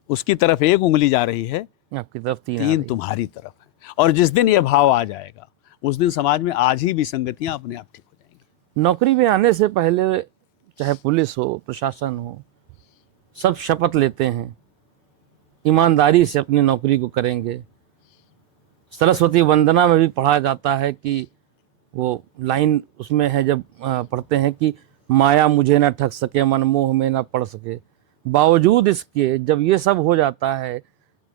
उसकी तरफ एक उंगली जा रही है, आपकी तरफ तीन आ तीन रही। तुम्हारी तरफ है। और जिस दिन यह भाव आ जाएगा उस दिन समाज में आज ही विसंगतियां अपने आप ठीक हो जाएंगी। नौकरी में आने से पहले चाहे पुलिस हो, प्रशासन हो, सब शपथ लेते हैं, ईमानदारी से अपनी नौकरी को करेंगे। सरस्वती वंदना में भी पढ़ा जाता है कि वो लाइन उसमें है, जब पढ़ते हैं कि माया मुझे न ठग सके, मन मोह में न पड़ सके। बावजूद इसके जब ये सब हो जाता है,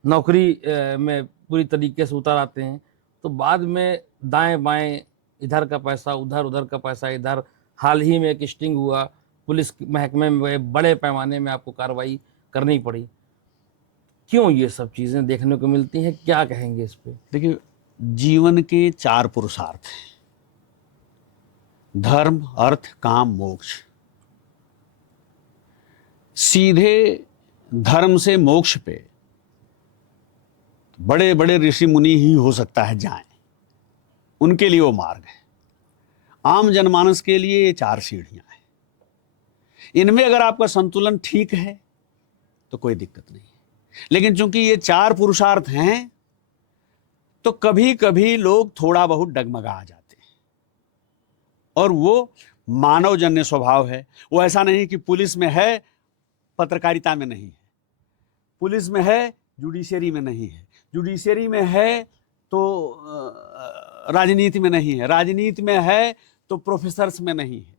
नौकरी में पूरी तरीके से उतर आते हैं, तो बाद में दाएं बाएं, इधर का पैसा उधर, उधर का पैसा इधर। हाल ही में एक स्टिंग हुआ, पुलिस महकमे में बड़े पैमाने में आपको कार्रवाई करनी पड़ी। क्यों ये सब चीज़ें देखने को मिलती हैं, क्या कहेंगे इस पे? देखिए, जीवन के 4 पुरुषार्थ हैं, धर्म, अर्थ, काम, मोक्ष। सीधे धर्म से मोक्ष पे बड़े बड़े ऋषि मुनि ही हो सकता है जाएं, उनके लिए वो मार्ग है। आम जनमानस के लिए ये 4 सीढ़ियां हैं। इनमें अगर आपका संतुलन ठीक है तो कोई दिक्कत नहीं है। लेकिन चूंकि ये 4 पुरुषार्थ हैं तो कभी कभी लोग थोड़ा बहुत डगमगा जाते हैं, और वो मानवजन्य स्वभाव है। वो ऐसा नहीं कि पुलिस में है पत्रकारिता में नहीं है, पुलिस में है जुडिशरी में नहीं है, जुडिशरी में है तो राजनीति में नहीं है, राजनीति में है तो प्रोफेसर्स में नहीं है।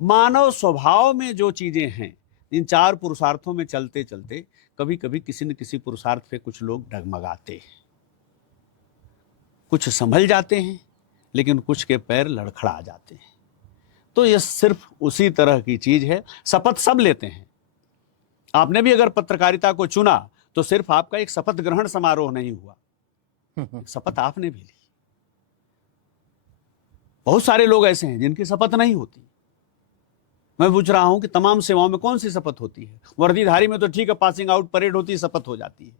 मानव स्वभाव में जो चीजें हैं, इन 4 पुरुषार्थों में चलते चलते कभी कभी किसी न किसी पुरुषार्थ पे कुछ लोग डगमगाते हैं, कुछ संभल जाते हैं, लेकिन कुछ के पैर लड़खड़ा जाते हैं। तो यह सिर्फ उसी तरह की चीज है। शपथ सब लेते हैं। आपने भी अगर पत्रकारिता को चुना तो सिर्फ आपका एक शपथ ग्रहण समारोह नहीं हुआ, शपथ आपने भी ली। बहुत सारे लोग ऐसे हैं जिनकी शपथ नहीं होती। मैं पूछ रहा हूं कि तमाम सेवाओं में कौन सी शपथ होती है? वर्दीधारी में तो ठीक है, पासिंग आउट परेड होती है, शपथ हो जाती है।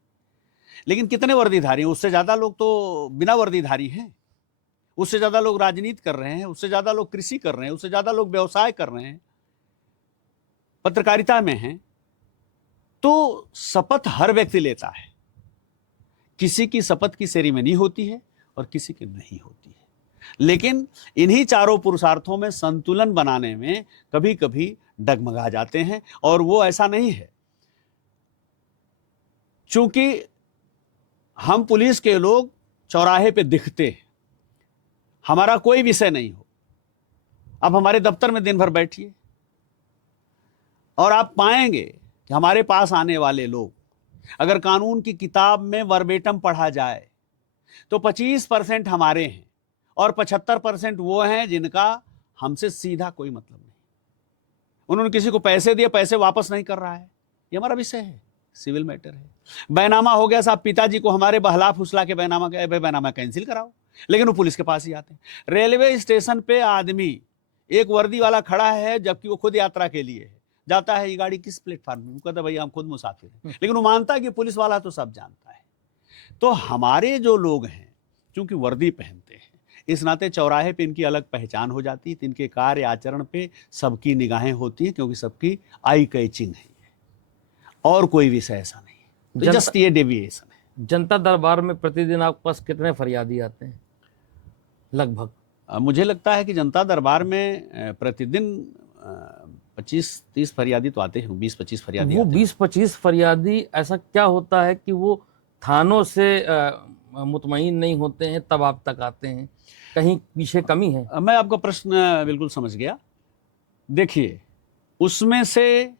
लेकिन कितने वर्दीधारी हैं? उससे ज्यादा लोग तो बिना वर्दीधारी हैं, उससे ज्यादा लोग राजनीति कर रहे हैं, उससे ज्यादा लोग कृषि कर रहे हैं, उससे ज्यादा लोग व्यवसाय कर रहे हैं, पत्रकारिता में हैं। तो शपथ हर व्यक्ति लेता है। किसी की शपथ की सेरेमनी होती है और किसी की नहीं होती है। लेकिन इन्हीं 4 पुरुषार्थों में संतुलन बनाने में कभी कभी डगमगा जाते हैं। और वो ऐसा नहीं है चूंकि हम पुलिस के लोग चौराहे पे दिखते हैं, हमारा कोई विषय नहीं हो। अब हमारे दफ्तर में दिन भर बैठिए और आप पाएंगे कि हमारे पास आने वाले लोग, अगर कानून की किताब में वर्बेटम पढ़ा जाए तो 25% हमारे हैं और 75% वो हैं जिनका हमसे सीधा कोई मतलब नहीं। उन्होंने किसी को पैसे दिए, पैसे वापस नहीं कर रहा है, ये हमारा विषय है, सिविल मैटर है। बैनामा हो गया साहब, पिताजी को हमारे बहला फुसला के बैनामा कैंसिल कराओ, लेकिन वो पुलिस के पास ही आते हैं। रेलवे स्टेशन पे आदमी, एक वर्दी वाला खड़ा है जबकि वो खुद यात्रा के लिए है, जाता है ये गाड़ी किस प्लेटफॉर्म में, कहता भैया हम खुद मुसाफिर हैं, लेकिन वो मानता है कि पुलिस वाला तो सब जानता है। तो हमारे जो लोग हैं क्योंकि वर्दी पहनते हैं, इस नाते चौराहे पे इनकी अलग पहचान हो जाती है। इनके कार्य आचरण पे सबकी निगाहें होती हैं, क्योंकि सबकी आई कैचिंग है और कोई विषय ऐसा नहीं है। तो जस्ट ये डेविएशन है। जनता दरबार में प्रतिदिन आपके पास कितने फरियादी आते हैं लगभग? मुझे लगता है कि जनता दरबार में प्रतिदिन 25-30 फरियादी तो आते हैं, 20-25 फरियादी। वो 20-25 फरियादी, ऐसा क्या होता है कि वो थानों से मुतमईन नहीं होते हैं तब आप तक आते हैं? कहीं पीछे कमी है? मैं आपका प्रश्न बिल्कुल समझ गया। देखिए, उसमें से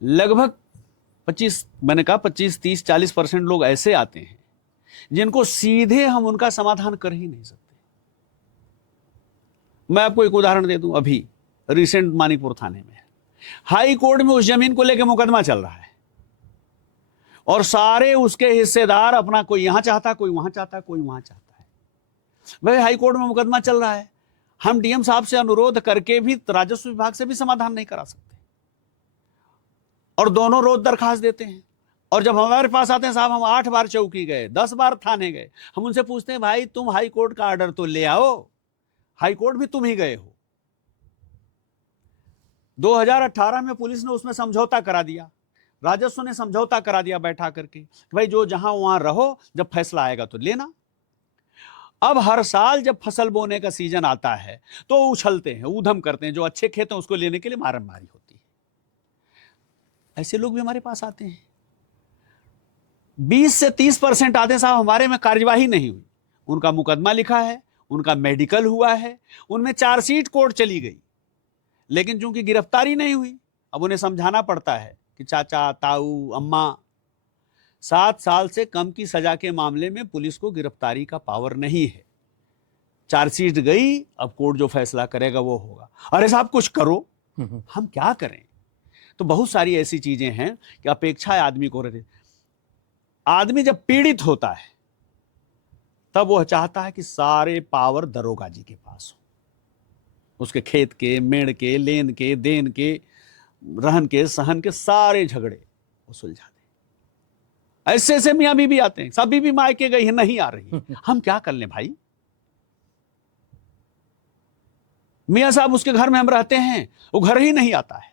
लगभग 25, मैंने कहा 25-30-40% लोग ऐसे आते हैं जिनको सीधे हम उनका समाधान कर ही नहीं सकते। मैं आपको एक उदाहरण दे दूं। अभी रिसेंट मानिकपुर थाने में हाई कोर्ट में उस जमीन को लेकर मुकदमा चल रहा है और सारे उसके हिस्सेदार अपना, कोई यहां चाहता, कोई वहां चाहता, कोई वहां चाहता है। भाई हाई कोर्ट में मुकदमा चल रहा है, हम डीएम साहब से अनुरोध करके भी, राजस्व विभाग से भी समाधान नहीं करा सकते, और दोनों रोज दरखास्त देते हैं। और जब हमारे पास आते हैं, साहब हम 8 बार चौकी गए, 10 बार थाने गए, हम उनसे पूछते हैं भाई तुम हाई कोर्ट का ऑर्डर तो ले आओ, हाई कोर्ट भी तुम ही गए हो। 2018 में पुलिस ने उसमें समझौता करा दिया, राजस्व ने समझौता करा दिया बैठा करके कि भाई जो जहां वहां रहो, जब फैसला आएगा तो लेना। अब हर साल जब फसल बोने का सीजन आता है तो उछलते हैं, ऊधम करते हैं, जो अच्छे खेत हैं उसको लेने के लिए मारामारी होती है। ऐसे लोग भी हमारे पास आते हैं। 20 से 30% आते साहब हमारे में कार्यवाही नहीं हुई, उनका मुकदमा लिखा है, उनका मेडिकल हुआ है, उनमें चार्जशीट कोर्ट चली गई, लेकिन चूंकि गिरफ्तारी नहीं हुई, अब उन्हें समझाना पड़ता है कि चाचा, ताऊ, अम्मा, 7 साल से कम की सजा के मामले में पुलिस को गिरफ्तारी का पावर नहीं है। चार्जशीट गई, अब कोर्ट जो फैसला करेगा वो होगा। अरे साहब कुछ करो, हम क्या करें? तो बहुत सारी ऐसी चीजें हैं कि अपेक्षा है आदमी को रहती। आदमी जब पीड़ित होता है तब वह चाहता है कि सारे पावर दरोगा जी के पास हो, उसके खेत के, मेड़ के, लेन के, देन के, रहन के, सहन के सारे झगड़े वो सुलझा दे। ऐसे ऐसे मियां बीबी आते हैं, सब बीबी मायके गई है, नहीं आ रही, हम क्या कर लें भाई? मियां साहब उसके घर में हम रहते हैं, वो घर ही नहीं आता है,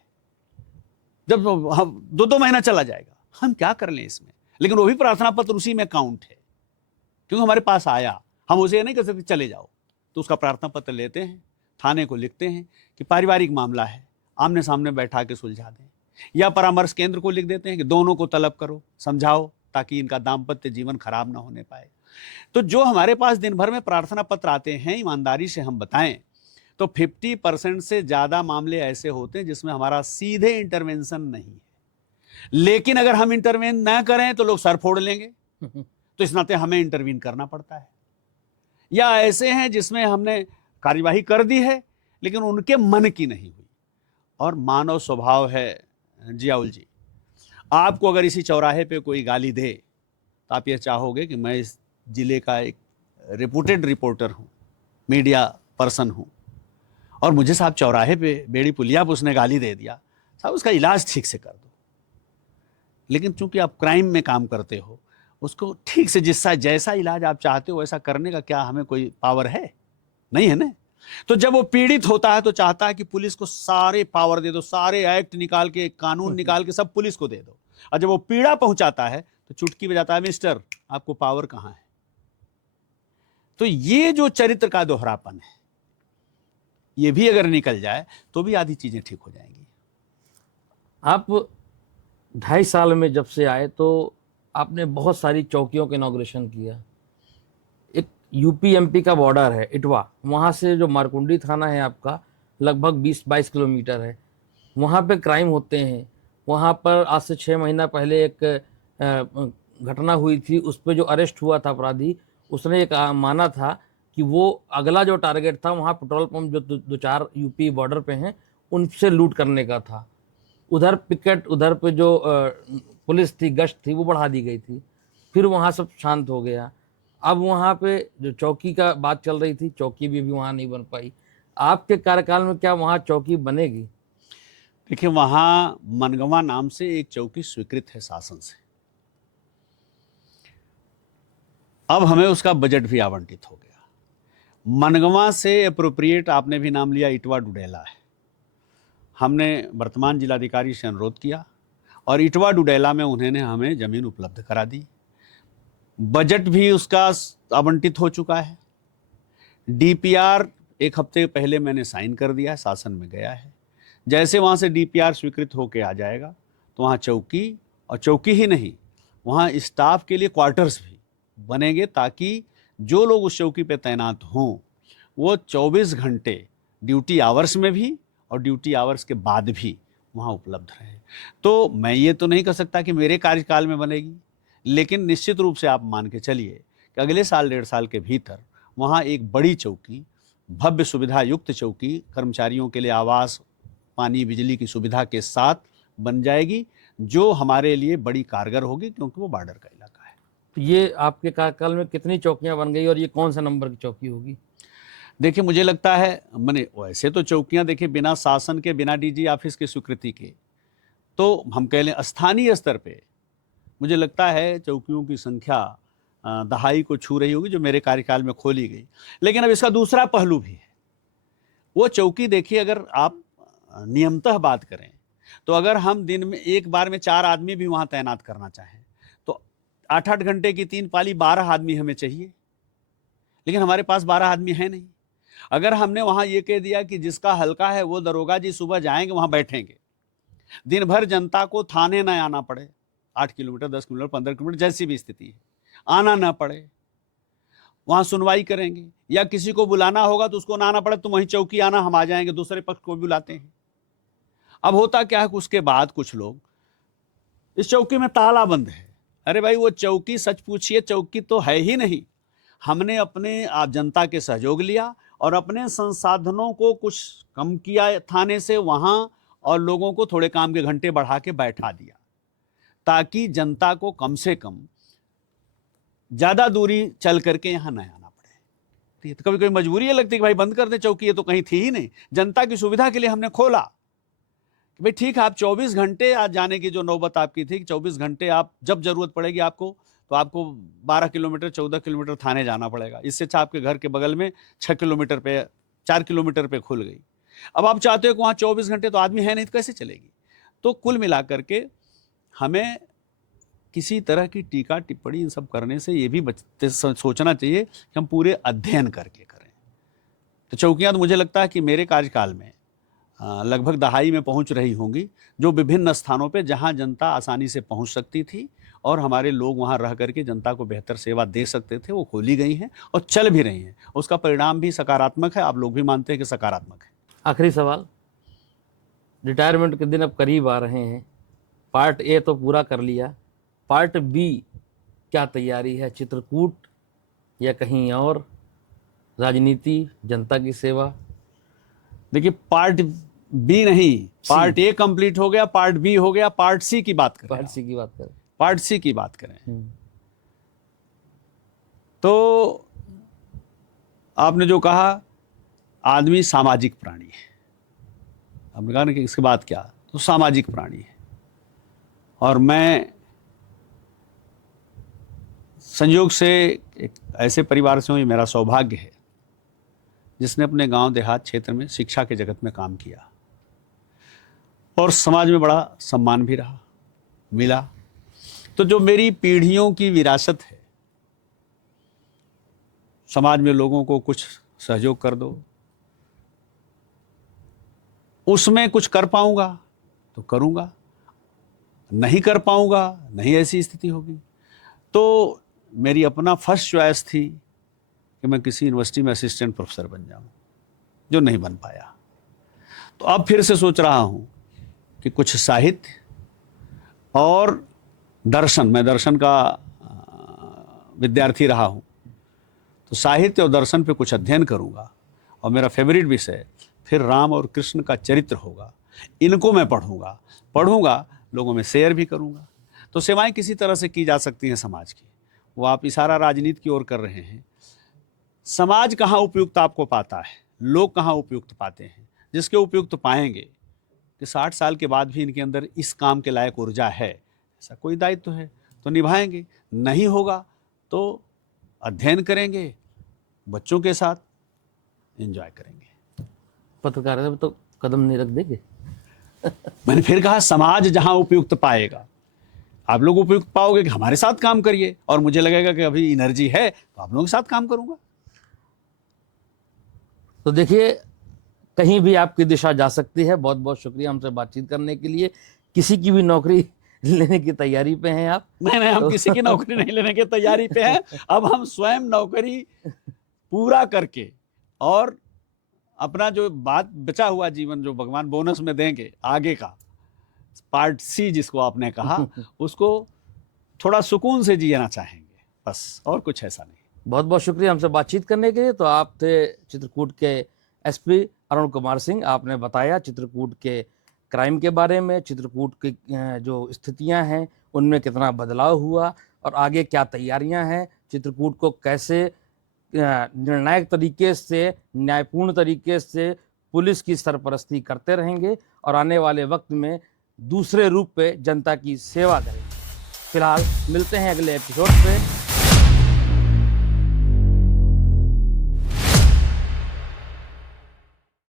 जब हम 2-2 महीना चला जाएगा, हम क्या कर लें इसमें? लेकिन वो भी प्रार्थना पत्र उसी में काउंट है, क्योंकि हमारे पास आया, हम उसे नहीं कह सकते चले जाओ। तो उसका प्रार्थना पत्र लेते हैं, थाने को लिखते हैं कि पारिवारिक मामला है, आमने सामने बैठा के सुलझा दें, या परामर्श केंद्र को लिख देते हैं कि दोनों को तलब करो, समझाओ, ताकि इनका दाम्पत्य जीवन खराब ना होने पाए। तो जो हमारे पास दिन भर में प्रार्थना पत्र आते हैं, ईमानदारी से हम बताएं तो 50% से ज्यादा मामले ऐसे होते हैं जिसमें हमारा सीधे इंटरवेंशन नहीं है, लेकिन अगर हम इंटरवेन ना करें तो लोग सर फोड़ लेंगे, तो इस नाते हमें इंटरवीन करना पड़ता है। या ऐसे हैं जिसमें हमने कार्यवाही कर दी है लेकिन उनके मन की नहीं हुई। और मानव स्वभाव है जियाउल जी, आपको अगर इसी चौराहे पे कोई गाली दे तो आप ये चाहोगे कि मैं इस जिले का एक रेपुटेड रिपोर्टर हूँ, मीडिया पर्सन हूँ, और मुझे साहब चौराहे पे बेड़ी पुलिया पर उसने गाली दे दिया, साहब उसका इलाज ठीक से कर दो। लेकिन चूंकि आप क्राइम में काम करते हो, उसको ठीक से जैसा इलाज आप चाहते हो वैसा करने का क्या हमें कोई पावर है? नहीं है ना। तो जब वो पीड़ित होता है तो चाहता है कि पुलिस को सारे पावर दे दो, सारे एक्ट निकाल के, कानून निकाल के सब पुलिस को दे दो। और जब वो पीड़ा पहुंचाता है तो चुटकी बजाता है, मिस्टर आपको पावर कहां है? तो ये जो चरित्र का दोहरापन है, ये भी अगर निकल जाए तो भी आधी चीजें ठीक हो जाएंगी। आप 2.5 साल में जब से आए तो आपने बहुत सारी चौकियों का इनॉग्रेशन किया। एक यूपी एमपी का बॉर्डर है इटवा, वहाँ से जो मारकुंडी थाना है आपका लगभग 20-22 किलोमीटर है। वहाँ पे क्राइम होते हैं। वहाँ पर आज से 6 महीना पहले एक घटना हुई थी, उस पर जो अरेस्ट हुआ था अपराधी, उसने एक माना था कि वो अगला जो टारगेट था वहाँ पेट्रोल पंप जो 2-4 यूपी बॉर्डर पे हैं उनसे लूट करने का था। उधर पिकेट, उधर पे जो पुलिस थी, गश्त थी, वो बढ़ा दी गई थी। फिर वहाँ सब शांत हो गया। अब वहाँ पे जो चौकी का बात चल रही थी, चौकी भी वहाँ नहीं बन पाई। आपके कार्यकाल में क्या वहाँ चौकी बनेगी? देखिए, वहाँ मनगवा नाम से एक चौकी स्वीकृत है शासन से, अब हमें उसका बजट भी आवंटित हो गया। मनगवा से अप्रोप्रिएट आपने भी नाम लिया, इटवा डुडेला है। हमने वर्तमान जिलाधिकारी से अनुरोध किया और इटवा डुडेला में उन्होंने हमें ज़मीन उपलब्ध करा दी। बजट भी उसका आवंटित हो चुका है। डीपीआर 1 हफ्ते पहले मैंने साइन कर दिया है, शासन में गया है। जैसे वहाँ से डीपीआर स्वीकृत होकर आ जाएगा तो वहाँ चौकी, और चौकी ही नहीं, वहाँ स्टाफ के लिए क्वार्टर्स भी बनेंगे, ताकि जो लोग उस चौकी पे तैनात हों वो 24 घंटे ड्यूटी आवर्स में भी और ड्यूटी आवर्स के बाद भी वहाँ उपलब्ध रहे। तो मैं ये तो नहीं कह सकता कि मेरे कार्यकाल में बनेगी, लेकिन निश्चित रूप से आप मान के चलिए कि अगले साल 1.5 साल के भीतर वहाँ एक बड़ी चौकी, भव्य सुविधा युक्त चौकी, कर्मचारियों के लिए आवास, पानी, बिजली की सुविधा के साथ बन जाएगी, जो हमारे लिए बड़ी कारगर होगी, क्योंकि वो बॉर्डर का इलाका है। तो ये आपके कार्यकाल में कितनी चौकियां बन गई और ये कौन सा नंबर की चौकी होगी? देखिए, मुझे लगता है, मैंने वैसे तो चौकियां देखिए बिना शासन के, बिना डीजी ऑफिस के स्वीकृति के, तो हम कह लें स्थानीय स्तर पे मुझे लगता है चौकियों की संख्या 2.5 को छू रही होगी, जो मेरे कार्यकाल में खोली गई। लेकिन अब इसका दूसरा पहलू भी है। वो चौकी देखिए, अगर आप नियमतः बात करें तो अगर हम दिन में एक बार में 4 आदमी भी वहां तैनात करना चाहें तो 8-8 घंटे की 3 पाली 12 आदमी हमें चाहिए, लेकिन हमारे पास 12 आदमी है नहीं। अगर हमने वहां ये कह दिया कि जिसका हल्का है वो दरोगा जी सुबह जाएंगे वहां बैठेंगे, दिन भर जनता को थाने न आना पड़े, 8 किलोमीटर 10 किलोमीटर 15 किलोमीटर जैसी भी स्थिति है, आना ना पड़े, वहां सुनवाई करेंगे, या किसी को बुलाना होगा तो उसको ना आना पड़े, तुम वहीं चौकी आना, हम आ जाएंगे, दूसरे पक्ष को भी बुलाते हैं। अब होता क्या है, उसके बाद कुछ लोग, इस चौकी में ताला बंद है। अरे भाई वो चौकी, सच पूछिए, चौकी तो है ही नहीं। हमने अपने आप जनता के सहयोग लिया और अपने संसाधनों को कुछ कम किया थाने से वहां, और लोगों को थोड़े काम के घंटे बढ़ा के बैठा दिया, ताकि जनता को कम से कम ज्यादा दूरी चल करके यहाँ न आना पड़े। तो कभी कभी मजबूरी ये लगती है कि भाई बंद कर दे चौकी, ये तो कहीं थी ही नहीं, जनता की सुविधा के लिए हमने खोला कि भाई ठीक है, आप 24 घंटे आज जाने की जो नौबत आपकी थी कि 24 घंटे आप जब जरूरत पड़ेगी आपको, तो आपको 12 किलोमीटर 14 किलोमीटर थाने जाना पड़ेगा। इससे अच्छा आपके घर के बगल में 6 किलोमीटर पे 4 किलोमीटर पे खुल गई। अब आप चाहते हो कि वहाँ 24 घंटे तो आदमी है नहीं, तो कैसे चलेगी। तो कुल मिलाकर के हमें किसी तरह की टीका टिप्पणी इन सब करने से ये भी सोचना चाहिए कि हम पूरे अध्ययन करके करें। तो चौकियाँ तो मुझे लगता है कि मेरे कार्यकाल में लगभग दहाई में पहुंच रही होंगी, जो विभिन्न स्थानों पे जहां जनता आसानी से पहुंच सकती थी और हमारे लोग वहां रह करके जनता को बेहतर सेवा दे सकते थे, वो खोली गई हैं और चल भी रही हैं। उसका परिणाम भी सकारात्मक है, आप लोग भी मानते हैं कि सकारात्मक है। आखिरी सवाल, रिटायरमेंट के दिन अब करीब आ रहे हैं, पार्ट ए तो पूरा कर लिया, पार्ट बी क्या तैयारी है? चित्रकूट या कहीं और, राजनीति, जनता की सेवा? देखिए, पार्ट बी नहीं, पार्ट ए कंप्लीट हो गया, पार्ट बी हो गया, पार्ट सी की बात करें। पार्ट सी की बात करें। पार्ट सी की बात करें तो आपने जो कहा, आदमी सामाजिक प्राणी है। आपने कहा ना कि इसके बाद क्या, तो सामाजिक प्राणी है। और मैं संयोग से एक ऐसे परिवार से हूँ, ये मेरा सौभाग्य है, जिसने अपने गांव देहात क्षेत्र में शिक्षा के जगत में काम किया और समाज में बड़ा सम्मान भी रहा, मिला। तो जो मेरी पीढ़ियों की विरासत है, समाज में लोगों को कुछ सहयोग कर दो, उसमें कुछ कर पाऊंगा तो करूंगा, नहीं कर पाऊंगा नहीं, ऐसी स्थिति होगी। तो मेरी अपना फर्स्ट चॉइस थी कि मैं किसी यूनिवर्सिटी में असिस्टेंट प्रोफेसर बन जाऊं, जो नहीं बन पाया। तो अब फिर से सोच रहा हूं कि कुछ साहित्य और दर्शन, मैं दर्शन का विद्यार्थी रहा हूं, तो साहित्य और दर्शन पे कुछ अध्ययन करूंगा। और मेरा फेवरेट विषय फिर राम और कृष्ण का चरित्र होगा। इनको मैं पढ़ूंगा, लोगों में शेयर भी करूंगा। तो सेवाएं किसी तरह से की जा सकती हैं समाज की, वो आप इशारा राजनीति की ओर कर रहे हैं। समाज कहाँ उपयुक्त आपको पाता है, लोग कहाँ उपयुक्त पाते हैं, जिसके उपयुक्त पाएंगे कि 60 साल के बाद भी इनके अंदर इस काम के लायक ऊर्जा है, ऐसा कोई दायित्व है तो निभाएंगे। नहीं होगा तो अध्ययन करेंगे, बच्चों के साथ एंजॉय करेंगे। पत्रकारिता में तो कदम नहीं रख देंगे? मैंने फिर कहा, समाज जहां उपयुक्त पाएगा, आप लोग उपयुक्त पाओगे कि हमारे साथ काम करिए, और मुझे लगेगा कि अभी एनर्जी है तो आप लोगों के साथ काम करूंगा। तो देखिए, कहीं भी आपकी दिशा जा सकती है। बहुत बहुत शुक्रिया हमसे बातचीत करने के लिए। किसी की भी नौकरी लेने की तैयारी पे हैं आप? नहीं, हम किसी की नौकरी नहीं लेने की तैयारी पे हैं। अब हम स्वयं नौकरी पूरा करके और अपना जो बात बचा हुआ जीवन जो भगवान बोनस में देंगे आगे का, पार्ट सी जिसको आपने कहा, उसको थोड़ा सुकून से जीना चाहेंगे, बस, और कुछ ऐसा नहीं। बहुत बहुत शुक्रिया हमसे बातचीत करने के लिए। तो आप थे चित्रकूट के एसपी अरुण कुमार सिंह। आपने बताया चित्रकूट के क्राइम के बारे में, चित्रकूट की जो स्थितियां हैं उनमें कितना बदलाव हुआ और आगे क्या तैयारियां हैं, चित्रकूट को कैसे निर्णायक तरीके से, न्यायपूर्ण तरीके से पुलिस की सरपरस्ती करते रहेंगे और आने वाले वक्त में दूसरे रूप पे जनता की सेवा करेंगे। फिलहाल मिलते हैं अगले एपिसोड पे।